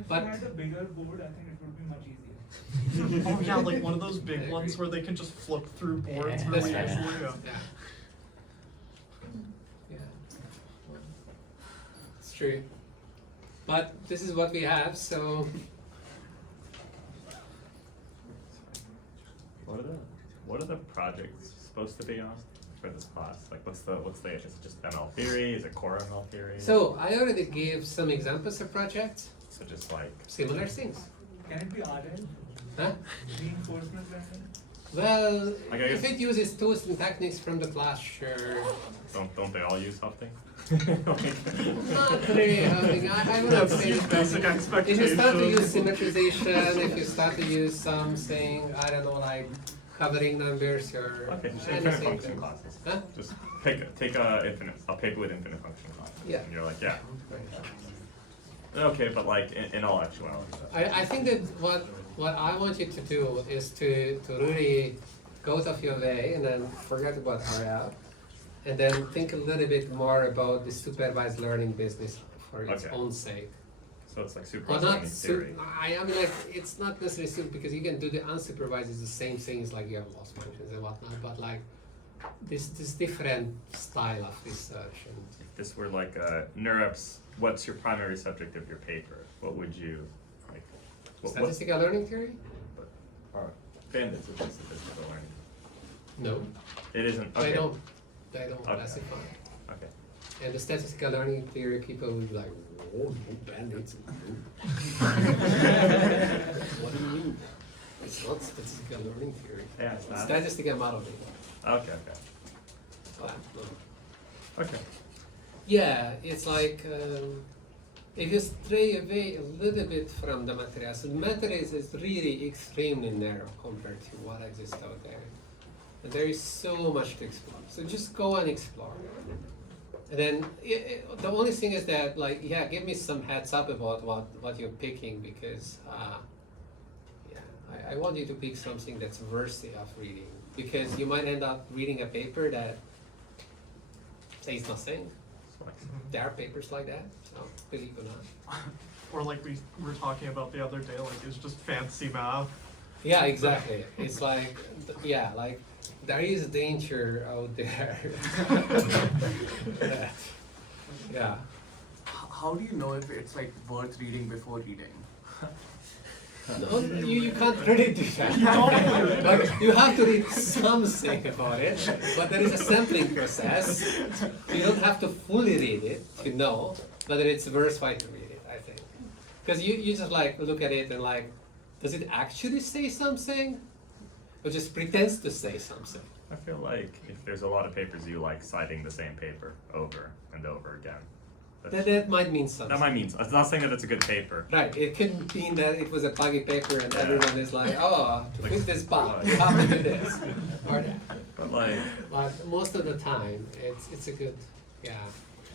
If But- you had a bigger board, I think it would be much easier. Oh yeah, like one of those I big agree. ones where they can just flip through boards Yeah, really that's right. easily. Yeah. Yeah. It's true. But this is what we have, so What are the projects supposed to be on for this class? Like what's the is it just ML theory? Is it core ML theory? so I already gave some examples of projects, So just like similar things. Can it be RL? Huh? Reinforcement learning? Well, Like, I if guess- it uses tools and techniques from the class, sure. don't they all use something? Not really. I mean, I wouldn't say That's basic that. If you start to use expectations. symmetrization, if you start to use something, I don't know, like covering numbers or Okay, just infinite anything. function classes. Huh? Just take a paper with infinite function classes. Yeah. And you're like, yeah. Okay, but like in all actuality. I think that what I want you to do is to really go out of your way and then forget about RL and then think a little bit more about the supervised learning business for its Okay. own sake. So it's like Well, supervised not learning theory. I mean like it's not necessarily super because you can do the unsupervised is the same things like you have loss functions and whatnot, but like this different style of research and If this were like NeurIPS, what's your primary subject of your paper? What would you like? What, statistical learning theory? or bandits is just statistical learning. No, It isn't. they Okay. don't Okay. classify. Okay. And the statistical learning theory people will be like, whoa, no bandits. What do you mean? It's not statistical learning theory. Yeah, it's not. Statistical modeling. Okay. Okay. Well, no. Okay. Yeah, it's like if you stray away a little bit from the materials, the materials is really extremely narrow compared to what exists out there. And there is so much to explore. So just go and explore. And then the only thing is that, like, yeah, give me some heads up about what you're picking because, I want you to pick something that's worthy of reading because you might end up reading a paper that says nothing. There are papers like that, so believe it or not. Or like we were talking about the other day, like it's just fancy math. Yeah, exactly. It's like, yeah, like there is danger out there. That- yeah. How do you know if it's like worth reading before reading? No, you can't really do that. Like, you have to read something about it, but there is a sampling process. So you don't have to fully read it to know whether it's worthwhile to read it, I think. Because you just like look at it and like, does it actually say something? Or just pretends to say something? I feel like if there's a lot of papers you like citing the same paper over and over again. That might mean something. That might mean, I'm not saying that it's a good paper. Right, it could mean that it was a buggy paper and Yeah. everyone is like, oh, to Like- fix this bug, like- you have to do this, or that. But like, But most of the time, it's a good, yeah.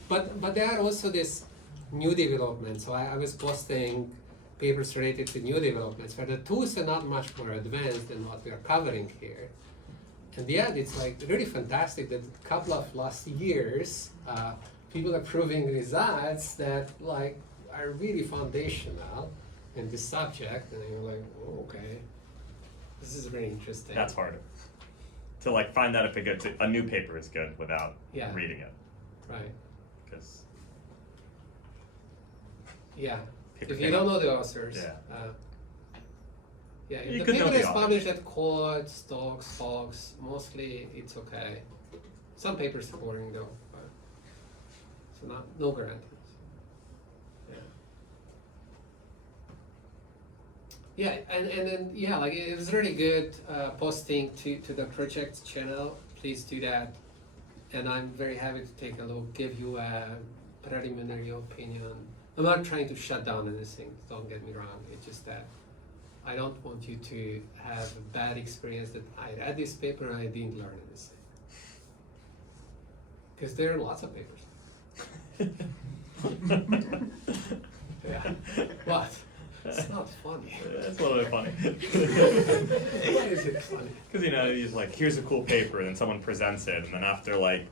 But there are also this new developments. So I was posting papers related to new developments where the tools are not much more advanced than what we are covering here. And yeah, it's like really fantastic that a couple of last years, people are proving results that like are really foundational in this subject, and you're like, oh, okay, this is really interesting. that's harder. To like find out if a new paper is good without Yeah. reading it. Right. Because Yeah. Paper If you came don't out. know the authors, Yeah. yeah, if You the could know paper the is authors. published at Quad, Stokes, Fox, mostly it's okay. Some papers are boring though, but so no guarantees. Yeah. Yeah, and then yeah, like it was really good posting to the project channel. Please do that, and I'm very happy to take a look, give you a preliminary opinion. I'm not trying to shut down anything. Don't get me wrong. It's just that I don't want you to have a bad experience that I read this paper and I didn't learn anything. Because there are lots of papers. Yeah. What? It's not funny. it's a little bit funny. Why is it funny? Because you know, he's like, here's a cool paper, and then someone presents it, and then after like